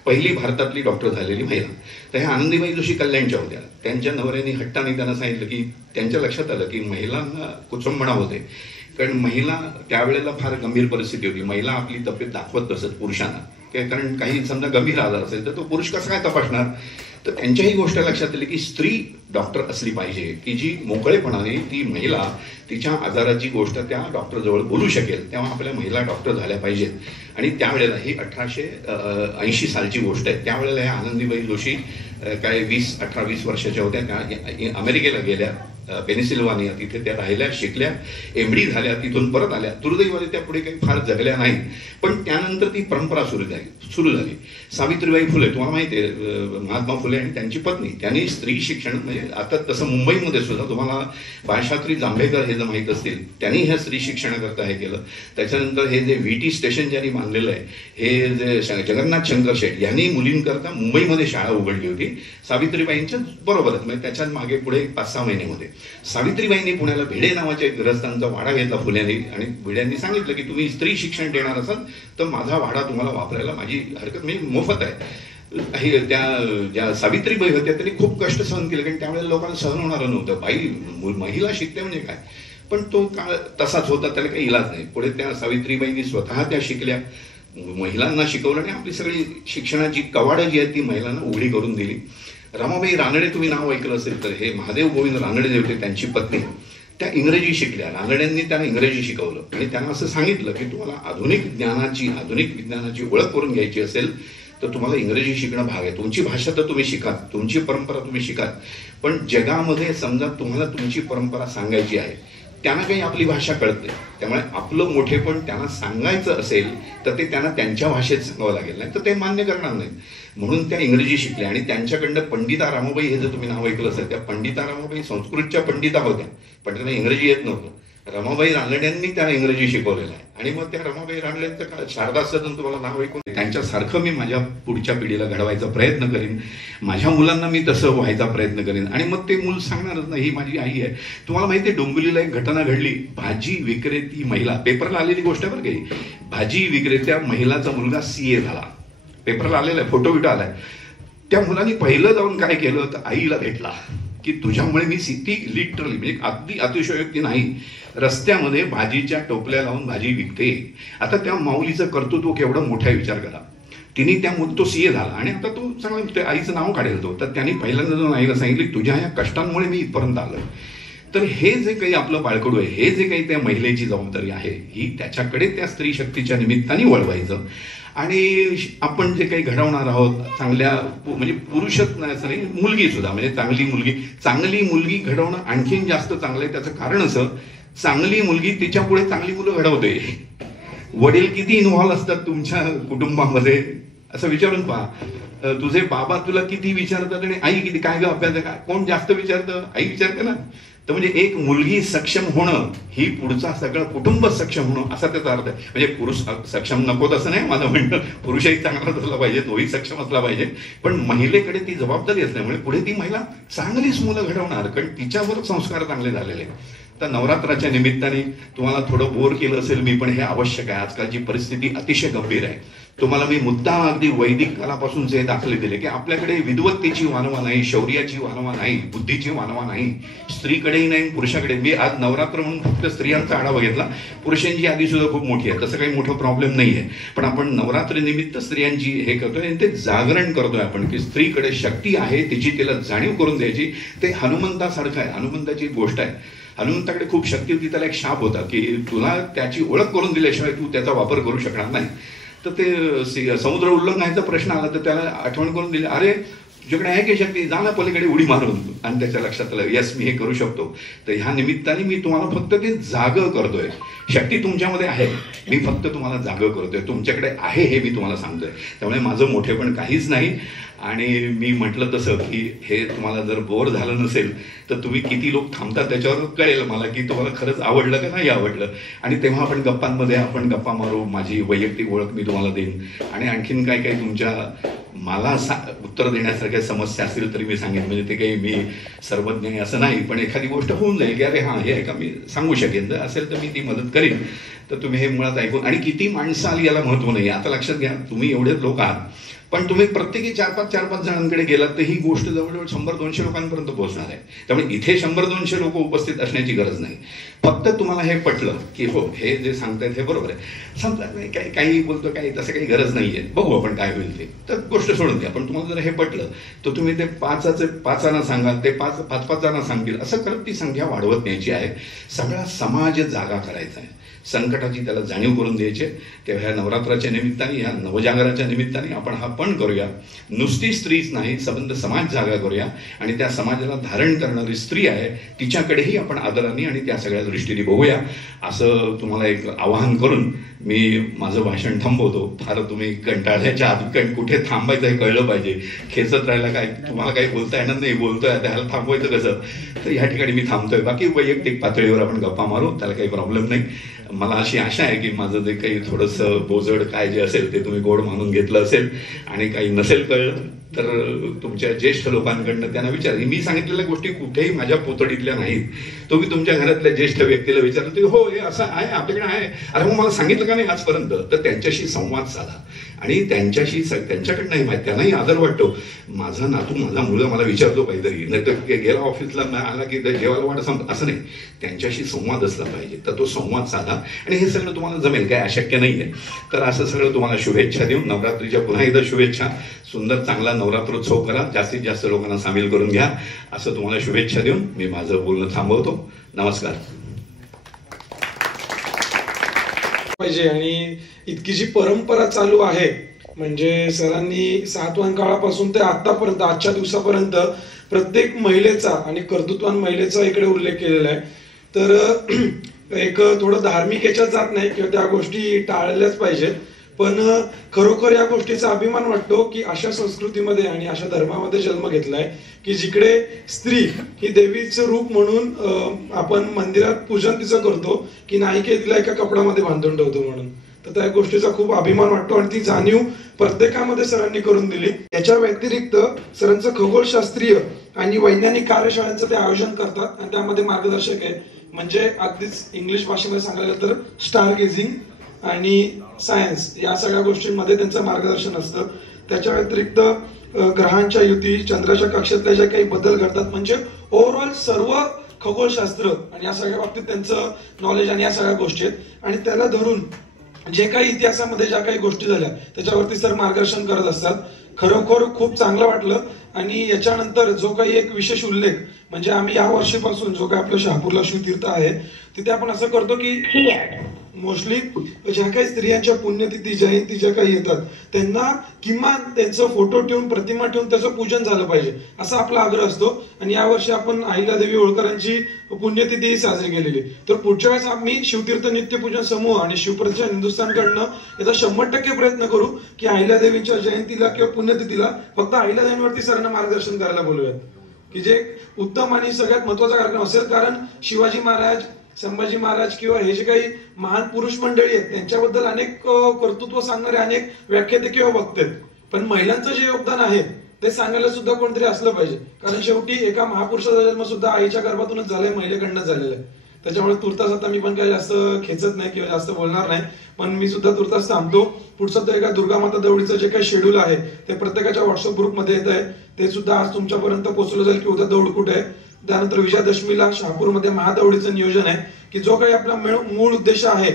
पहिली भारतातली डॉक्टर झालेली महिला. तर ह्या आनंदीबाई जोशी कल्याणच्या होत्या. त्यांच्या नवऱ्याने हट्टाने त्यांना सांगितलं की त्यांच्या लक्षात आलं की महिलांना कुचंबणा होते, कारण महिला त्यावेळेला फार गंभीर परिस्थिती होती. महिला आपली तब्येत दाखवत नसत पुरुषांना, कारण काही समजा गंभीर आजार असेल तर तो पुरुष कसा काय तपासणार. तर त्यांच्याही गोष्ट लक्षात आली की स्त्री डॉक्टर असली पाहिजे की जी मोकळेपणाने ती महिला तिच्या आजाराची गोष्ट त्या डॉक्टरजवळ बोलू शकेल. तेव्हा आपल्या महिला डॉक्टर झाल्या पाहिजेत. आणि त्यावेळेला ही 1880 सालची गोष्ट आहे. त्यावेळेला ह्या आनंदीबाई जोशी काय 18-20 वर्षाच्या होत्या. त्या अमेरिकेला गेल्या, पेनिसिल्वानिया, तिथे त्या राहिल्या, शिकल्या, MD झाल्या, तिथून परत आल्या. दुर्दैवाने त्या पुढे काही फार जगल्या नाही, पण त्यानंतर ती परंपरा सुरू झाली. सावित्रीबाई फुले तुम्हाला माहिती आहे, महात्मा फुले आणि त्यांची पत्नी, त्यांनी स्त्री शिक्षण म्हणजे आता तसं मुंबईमध्ये सुद्धा तुम्हाला बाळशास्त्री जांभेकर हे जर माहीत असतील, त्यांनी ह्या स्त्री शिक्षणाकरता हे केलं. त्याच्यानंतर हे जे VT स्टेशन ज्यांनी बांधलेलं आहे, हे जे जगन्नाथ शंकर शेठ यांनी मुलींकरता मुंबईमध्ये शाळा उघडली होती सावित्रीबाईंच्या बरोबरच, म्हणजे त्याच्यात मागे पुढे 5-6 महिन्यामध्ये. सावित्रीबाईंनी पुण्याला भिडे नावाच्या एक ग्रस्तांचा वाडा घेतला फुल्याने, आणि भिड्यांनी सांगितलं की तुम्ही स्त्री शिक्षण देणार असाल तर माझा वाडा तुम्हाला वापरायला माझी हरकत, म्हणजे मोफत आहे. त्या ज्या सावित्रीबाई होत्या त्यांनी खूप कष्ट सहन केले, कारण त्यावेळेला लोकांना सहन होणारं नव्हतं. महिला शिकते म्हणजे काय, पण तो काळ तसाच होता, त्याला काही इलाज नाही. पुढे त्या सावित्रीबाईंनी स्वतः त्या शिकल्या, महिलांना शिकवलं आणि आपली सगळी शिक्षणाची कवाडं जी आहेत ती महिलांना उघडी करून दिली. रमाबाई रानडे तुम्ही नाव ऐकलं असेल तर, हे महादेव गोविंद रानडे जे होते त्यांची पत्नी, त्या इंग्रजी शिकल्या. रानड्यांनी त्यांना इंग्रजी शिकवलं आणि त्यांना असं सांगितलं की तुम्हाला आधुनिक विज्ञानाची ओळख करून घ्यायची असेल तर तुम्हाला इंग्रजी शिकणं भाग आहे. तुमची भाषा तर तुम्ही शिकाल, तुमची परंपरा तुम्ही शिकाल, पण जगामध्ये समजा तुम्हाला तुमची परंपरा सांगायची आहे, त्यांना काही आपली भाषा कळते, त्यामुळे आपलं मोठेपण त्यांना सांगायचं असेल तर ते त्यांना त्यांच्या भाषेत सांगावं लागेल, नाही तर ते मान्य करणार नाही. म्हणून त्या इंग्रजी शिकल्या आणि त्यांच्याकडनं पंडिता रामाबाई, हे जर तुम्ही नाव ऐकलं असेल, त्या पंडिता रामाबाई संस्कृतच्या पंडिता होत्या, पण त्यांना इंग्रजी येत नव्हतं. रमाबाई रानड्यांनी त्यांना इंग्रजी शिकवलेलं आहे. आणि मग त्या रमाबाई रानड्यांचं काळ शारदा सदन तुम्हाला नाव ऐकून, त्यांच्यासारखं मी माझ्या पुढच्या पिढीला घडवायचा प्रयत्न करीन, माझ्या मुलांना मी तसं व्हायचा प्रयत्न करीन. आणि मग ते मूल सांगणारच नाही ही माझी आई आहे. तुम्हाला माहिती आहे डोंबिवलीला एक घटना घडली, भाजी विक्रेती महिला, पेपरला आलेली गोष्ट बरं काही, भाजी विक्रेत्या महिलाचा मुलगा CA झाला, पेपरला आलेला आहे, फोटो आलाय. त्या मुलांनी पहिलं जाऊन काय केलं तर आईला भेटला की तुझ्यामुळे मी ती लिटरली, म्हणजे अगदी अतिशयोक्ती नाही, रस्त्यामध्ये भाजीच्या टोपल्या लावून भाजी विकते. आता त्या माऊलीचं कर्तृत्व केवढं मोठा विचार करा. तिने तो CA झाला आणि आता तो चांगला आईचं नाव काढेल तो, तर त्यांनी पहिल्यांदा जाऊन आईला सांगितले तुझ्या या कष्टांमुळे मी इथपर्यंत आलोय. तर हे जे काही आपलं बाळकडू आहे, हे जे काही त्या महिलेची जबाबदारी आहे, ही त्याच्याकडे त्या स्त्री शक्तीच्या निमित्ताने वळवायचं. आणि आपण जे काही घडवणार आहोत चांगल्या, म्हणजे पुरुषच नाही, मुलगी सुद्धा, म्हणजे चांगली मुलगी घडवणं आणखीन जास्त चांगलं आहे. त्याचं कारण असं, चांगली मुलगी तिच्या पुढे चांगली मुलं घडवते. वडील किती इन्व्हॉल्व असतात तुमच्या कुटुंबामध्ये असं विचारून पहा. तुझे बाबा तुला किती विचारतात आणि आई किती, काय ग अभ्यास आहे का, कोण जास्त विचारतं, आई विचारते ना. तर म्हणजे एक मुलगी सक्षम होणं ही पुढचा सगळं कुटुंब सक्षम होणं असा त्याचा अर्थ आहे. म्हणजे पुरुष सक्षम नकोत असं नाही माझं म्हणणं, पुरुषही चांगलाच असला पाहिजे, तोही सक्षम असला पाहिजे, पण महिलेकडे ती जबाबदारी असल्यामुळे पुढे ती महिला चांगलीच मुलं घडवणार, कारण तिच्यावर संस्कार चांगले झालेले. तर नवरात्राच्या निमित्ताने तुम्हाला थोडं बोर केलं असेल मी, पण हे आवश्यक आहे. आजकालची परिस्थिती अतिशय गंभीर आहे. तुम्हाला मी मुद्दाम अगदी वैदिक कालापासून जे दाखले दिले की आपल्याकडे विद्वत्तेची वानवा नाही, शौर्याची वानवा नाही, बुद्धीची वानवा नाही, स्त्रीकडेही नाही पुरुषाकडे. मी आज नवरात्र म्हणून फक्त स्त्रियांचा आढावा घेतला, पुरुषांची यादी सुद्धा खूप मोठी आहे, तसं काही मोठं प्रॉब्लेम नाही आहे. पण आपण नवरात्रीनिमित्त स्त्रियांची हे करतोय आणि ते जागरण करतोय आपण की स्त्रीकडे शक्ती आहे, तिची तिला जाणीव करून द्यायची. ते हनुमंतासारखं आहे, हनुमंताची गोष्ट आहे. हनुमंताकडे खूप शक्ती होती, त्याला एक शाप होता की तुला त्याची ओळख करून दिल्याशिवाय तू त्याचा वापर करू शकणार नाही. तर ते समुद्र उल्लंघनाचा प्रश्न आला तर त्याला आठवण करून दिली, अरे तुझ्याकडे आहे की शक्ती, जा ना पलीकडे उडी मारून. आणि त्याच्या लक्षात आलं यस मी हे करू शकतो. तर ह्या निमित्ताने मी तुम्हाला फक्त ते जागं करतोय. शक्ती तुमच्यामध्ये आहे, मी फक्त तुम्हाला जागं करतोय, तुमच्याकडे आहे हे मी तुम्हाला सांगतोय. त्यामुळे माझं मोठेपण काहीच नाही. आणि मी म्हटलं तसं की हे तुम्हाला जर बोर झालं नसेल तर तुम्ही किती लोक थांबतात त्याच्यावर कळेल मला की तुम्हाला खरंच आवडलं का नाही आवडलं. आणि तेव्हा आपण गप्पांमध्ये आपण गप्पा मारू, माझी वैयक्तिक ओळख मी तुम्हाला देईन. आणि आणखीन काय काही तुमच्या मला उत्तर देण्यासारख्या समस्या असतील तरी मी सांगेन. म्हणजे ते काही मी सर्वज्ञ आहे असं नाही, पण एखादी गोष्ट होऊन जाईल की अरे हां हे आहे का मी सांगू शकेन, जर असेल तर मी ती मदत करीन. तर तुम्ही हे मुळात ऐकून, आणि किती माणसं आली याला महत्व नाही. आता लक्षात घ्या, तुम्ही एवढेच लोक आहात, पण तुम्ही प्रत्येकी 4-5 जणांकडे गेलात तर ही गोष्ट जवळजवळ 100-200 लोकांपर्यंत पोहोचणार आहे. त्यामुळे इथे 100-200 लोक उपस्थित असण्याची गरज नाही. फक्त तुम्हाला हे पटलं की हो हे जे सांगतायत हे बरोबर आहे, समजा नाही काही बोलतो काही तसं काही गरज नाही आहे, बघू आपण काय होईल ते, तर गोष्ट सोडून द्या. पण तुम्हाला जर हे पटलं तर तुम्ही ते 5 सांगाल, ते 5 जणांना सांगतील, असं करत ती संख्या वाढवत न्यायची आहे. सगळा समाज जागा करायचा आहे, संकटाची त्याला जाणीव करून द्यायची. तेव्हा ह्या नवरात्राच्या निमित्ताने, ह्या नवजागराच्या निमित्ताने आपण हा पण करूया. नुसती स्त्रीच नाही, संबंध समाज जागा करूया. आणि त्या समाजाला धारण करणारी स्त्री आहे तिच्याकडेही आपण आदराने आणि त्या सगळ्या दृष्टीने बघूया, असं तुम्हाला एक आवाहन करून मी माझं भाषण थांबवतो. फार तुम्ही कंटाळल्याच्या आधी कुठे थांबायचं हे कळलं पाहिजे. खेचत राहिला काय तुम्हाला काही बोलता येणार नाही, बोलतोय त्याला थांबवायचं कसं, तर ह्या ठिकाणी मी थांबतोय. बाकी वैयक्तिक पातळीवर आपण गप्पा मारू, त्याला काही प्रॉब्लेम नाही. मला अशी आशा आहे की माझं जे काही थोडंसं बोजड काय जे असेल ते तुम्ही गोड मानून घेतलं असेल, आणि काही नसेल कळलं तर तुमच्या ज्येष्ठ लोकांकडनं त्यांना विचार. मी सांगितलेल्या गोष्टी कुठेही माझ्या पोतडीतल्या नाहीत. तुम्ही तुमच्या घरातल्या ज्येष्ठ व्यक्तीला विचारलं ते हो हे असं आहे आपल्याकडे आहे, अरे मग मला सांगितलं का नाही आजपर्यंत. तर त्यांच्याशी संवाद साधा आणि त्यांच्याकडनंही माहिती, त्यांनाही आदर वाटतो. माझा नातू माझा मुलगा मला विचारतो काहीतरी, नाही तर गेला ऑफिसला आला की जेवायला वाट असं नाही. त्यांच्याशी संवाद असला पाहिजे. तर तो संवाद साधा आणि हे सगळं तुम्हाला जमेल, काय अशक्य नाही आहे. तर असं सगळं तुम्हाला शुभेच्छा देऊन नवरात्रीच्या पुन्हा एकदा शुभेच्छा. सुंदर चांगला नवरात्रोत्सव करा, जास्तीत जास्त लोकांना सामील करून घ्या, असं तुम्हाला शुभेच्छा देऊन मी माझं बोलणं थांबवतो. नमस्कार. पाहिजे आणि इतकी जी परंपरा चालू आहे म्हणजे सरांनी सातवाहन काळापासून ते आतापर्यंत आजच्या दिवसापर्यंत प्रत्येक महिलेचा आणि कर्तृत्वान महिलेचा इकडे उल्लेख केलेला आहे. तर एक थोडं धार्मिक याच्यात जात नाही किंवा त्या गोष्टी टाळल्याच पाहिजेत, पण खरोखर या गोष्टीचा अभिमान वाटतो की अशा संस्कृतीमध्ये आणि अशा धर्मामध्ये जन्म घेतलाय की जिकडे स्त्री ही देवीचं रूप म्हणून आपण मंदिरात पूजन तिचं करतो की नाही की तिला एका कपड्यामध्ये बांधून ठेवतो म्हणून. तर त्या गोष्टीचा खूप अभिमान वाटतो आणि ती जाणीव प्रत्येकामध्ये सरांनी करून दिली. याच्या व्यतिरिक्त सरांचं खगोलशास्त्रीय आणि वैज्ञानिक कार्यशाळांचं ते आयोजन करतात आणि त्यामध्ये मार्गदर्शक आहे. म्हणजे अगदीच इंग्लिश भाषेमध्ये सांगायला तर स्टार गेझिंग आणि सायन्स या सगळ्या गोष्टींमध्ये त्यांचं मार्गदर्शन असतं. त्याच्या व्यतिरिक्त ग्रहांच्या युती, चंद्राच्या कक्षेतले जे काही बदल घडतात म्हणजे ओव्हरऑल सर्व खगोलशास्त्र आणि या सगळ्या बाबतीत त्यांचं नॉलेज आणि या सगळ्या गोष्टी आहेत. आणि त्याला धरून जे काही इतिहासामध्ये ज्या काही गोष्टी झाल्या त्याच्यावरती सर मार्गदर्शन करत असतात. खरोखर खूप चांगलं वाटलं. आणि याच्यानंतर जो काही एक विशेष उल्लेख म्हणजे आम्ही या वर्षीपासून जो काही आपलं शहापूरला शिवतीर्थ आहे तिथे आपण असं करतो की मोस्टली ज्या काही स्त्रियांच्या पुण्यतिथी जयंती ज्या काही येतात त्यांना किमान त्यांचं फोटो ठेवून प्रतिमा ठेवून त्याचं पूजन झालं पाहिजे असा आपला आग्रह असतो. आणि यावर्षी आपण अहिल्यादेवी होळकरांची पुण्यतिथी साजरी केलेली. तर पुढच्या वेळेस आम्ही शिवतीर्थ नित्यपूजन समूह आणि शिवप्रतिष्ठान हिंदुस्थानकडनं याचा 100% प्रयत्न करू की अहिल्यादेवींच्या जयंतीला किंवा पुण्यतिथीला फक्त अहिल्यादेवींवरती सरांना मार्गदर्शन करायला बोलूयात की जे उत्तम आणि सगळ्यात महत्वाचा कार्यक्रम असेल. कारण शिवाजी महाराज, संभाजी महाराज किंवा हे जे काही महान पुरुष मंडळी आहेत त्यांच्याबद्दल अनेक कर्तृत्व सांगणारे अनेक व्याख्याते किंवा वक्ते आहेत, पण महिलांचं जे योगदान आहे ते सांगायला सुद्धा कोणतरी असलं पाहिजे. कारण शेवटी एका महापुरुषाचा जन्म सुद्धा आईच्या गर्भातूनच झालाय, महिलेकडनं झालेला आहे. त्याच्यामुळे तुर्तास आता मी पण काही जास्त खेचत नाही किंवा जास्त बोलणार नाही, पण मी सुद्धा तुर्तास थांबतो. पुढचं तर एका दुर्गा माता दौडीचं जे काही शेड्यूल आहे ते प्रत्येकाच्या व्हॉट्सअप ग्रुपमध्ये येत आहे. ते सुद्धा आज तुमच्यापर्यंत पोहोचलं जाईल की उद्या दौड कुठे आहे. त्यानंतर विजयादशमीला शहापूरमध्ये महादौडीचं नियोजन आहे की जो काही आपला मूळ उद्देश आहे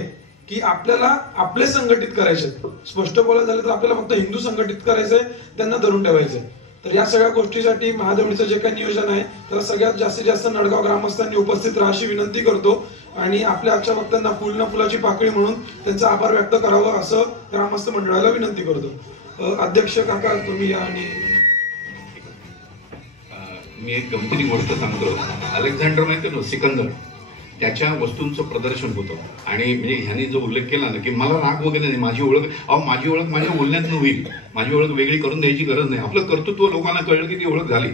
की आपल्याला आपले संघटित करायचे. स्पष्ट बोलायचं झालं तर आपल्याला फक्त हिंदू संघटित करायचंय, त्यांना धरून ठेवायचंय. तर या सगळ्या गोष्टीसाठी महादौडीचं जे काही नियोजन आहे त्याला सगळ्यात जास्तीत जास्त नडगाव ग्रामस्थांनी उपस्थित राहायची विनंती करतो आणि आपल्या आजच्या वक्त्यांना फुल न फुलाची पाकळी म्हणून त्यांचा आभार व्यक्त करावं असं ग्रामस्थ मंडळाला विनंती करतो. अध्यक्ष काका तुम्ही आणि मी एक गमतीची गोष्ट सांगतो. अलेक्झांडर माहिती ना, सिकंदर, त्याच्या वस्तूंचं प्रदर्शन होतं आणि म्हणजे ह्याने जो उल्लेख केला ना की मला राग वगैरे नाही, माझी ओळख माझी ओळख माझ्या बोलण्यातून होईल, माझी ओळख वेगळी करून द्यायची गरज नाही, आपलं कर्तृत्व लोकांना कळलं की ती ओळख झाली.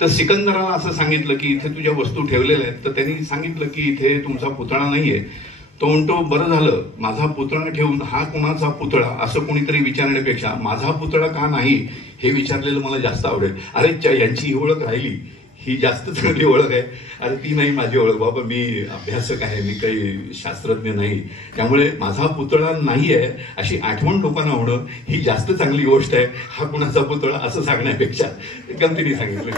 तर सिकंदराला असं सांगितलं की इथे तुझ्या वस्तू ठेवलेल्या आहेत. तर त्यांनी सांगितलं की इथे तुमचा पुतळा नाहीये. तो म्हणतो बरं झालं, माझा पुतळा ठेवून हा कोणाचा पुतळा असं कोणीतरी विचारण्यापेक्षा माझा पुतळा का नाही हे विचारलेलं मला जास्त आवडेल. अरे यांची ही ओळख राहिली, ही जास्त चांगली ओळख आहे. अरे ती नाही माझी ओळख बाबा, मी अभ्यासक आहे, मी काही शास्त्रज्ञ नाही, त्यामुळे माझा पुतळा नाही आहे अशी आठवण लोकांना होणं ही जास्त चांगली गोष्ट आहे. हा कुणाचा पुतळा असं सांगण्यापेक्षा गमतीने सांगितलं.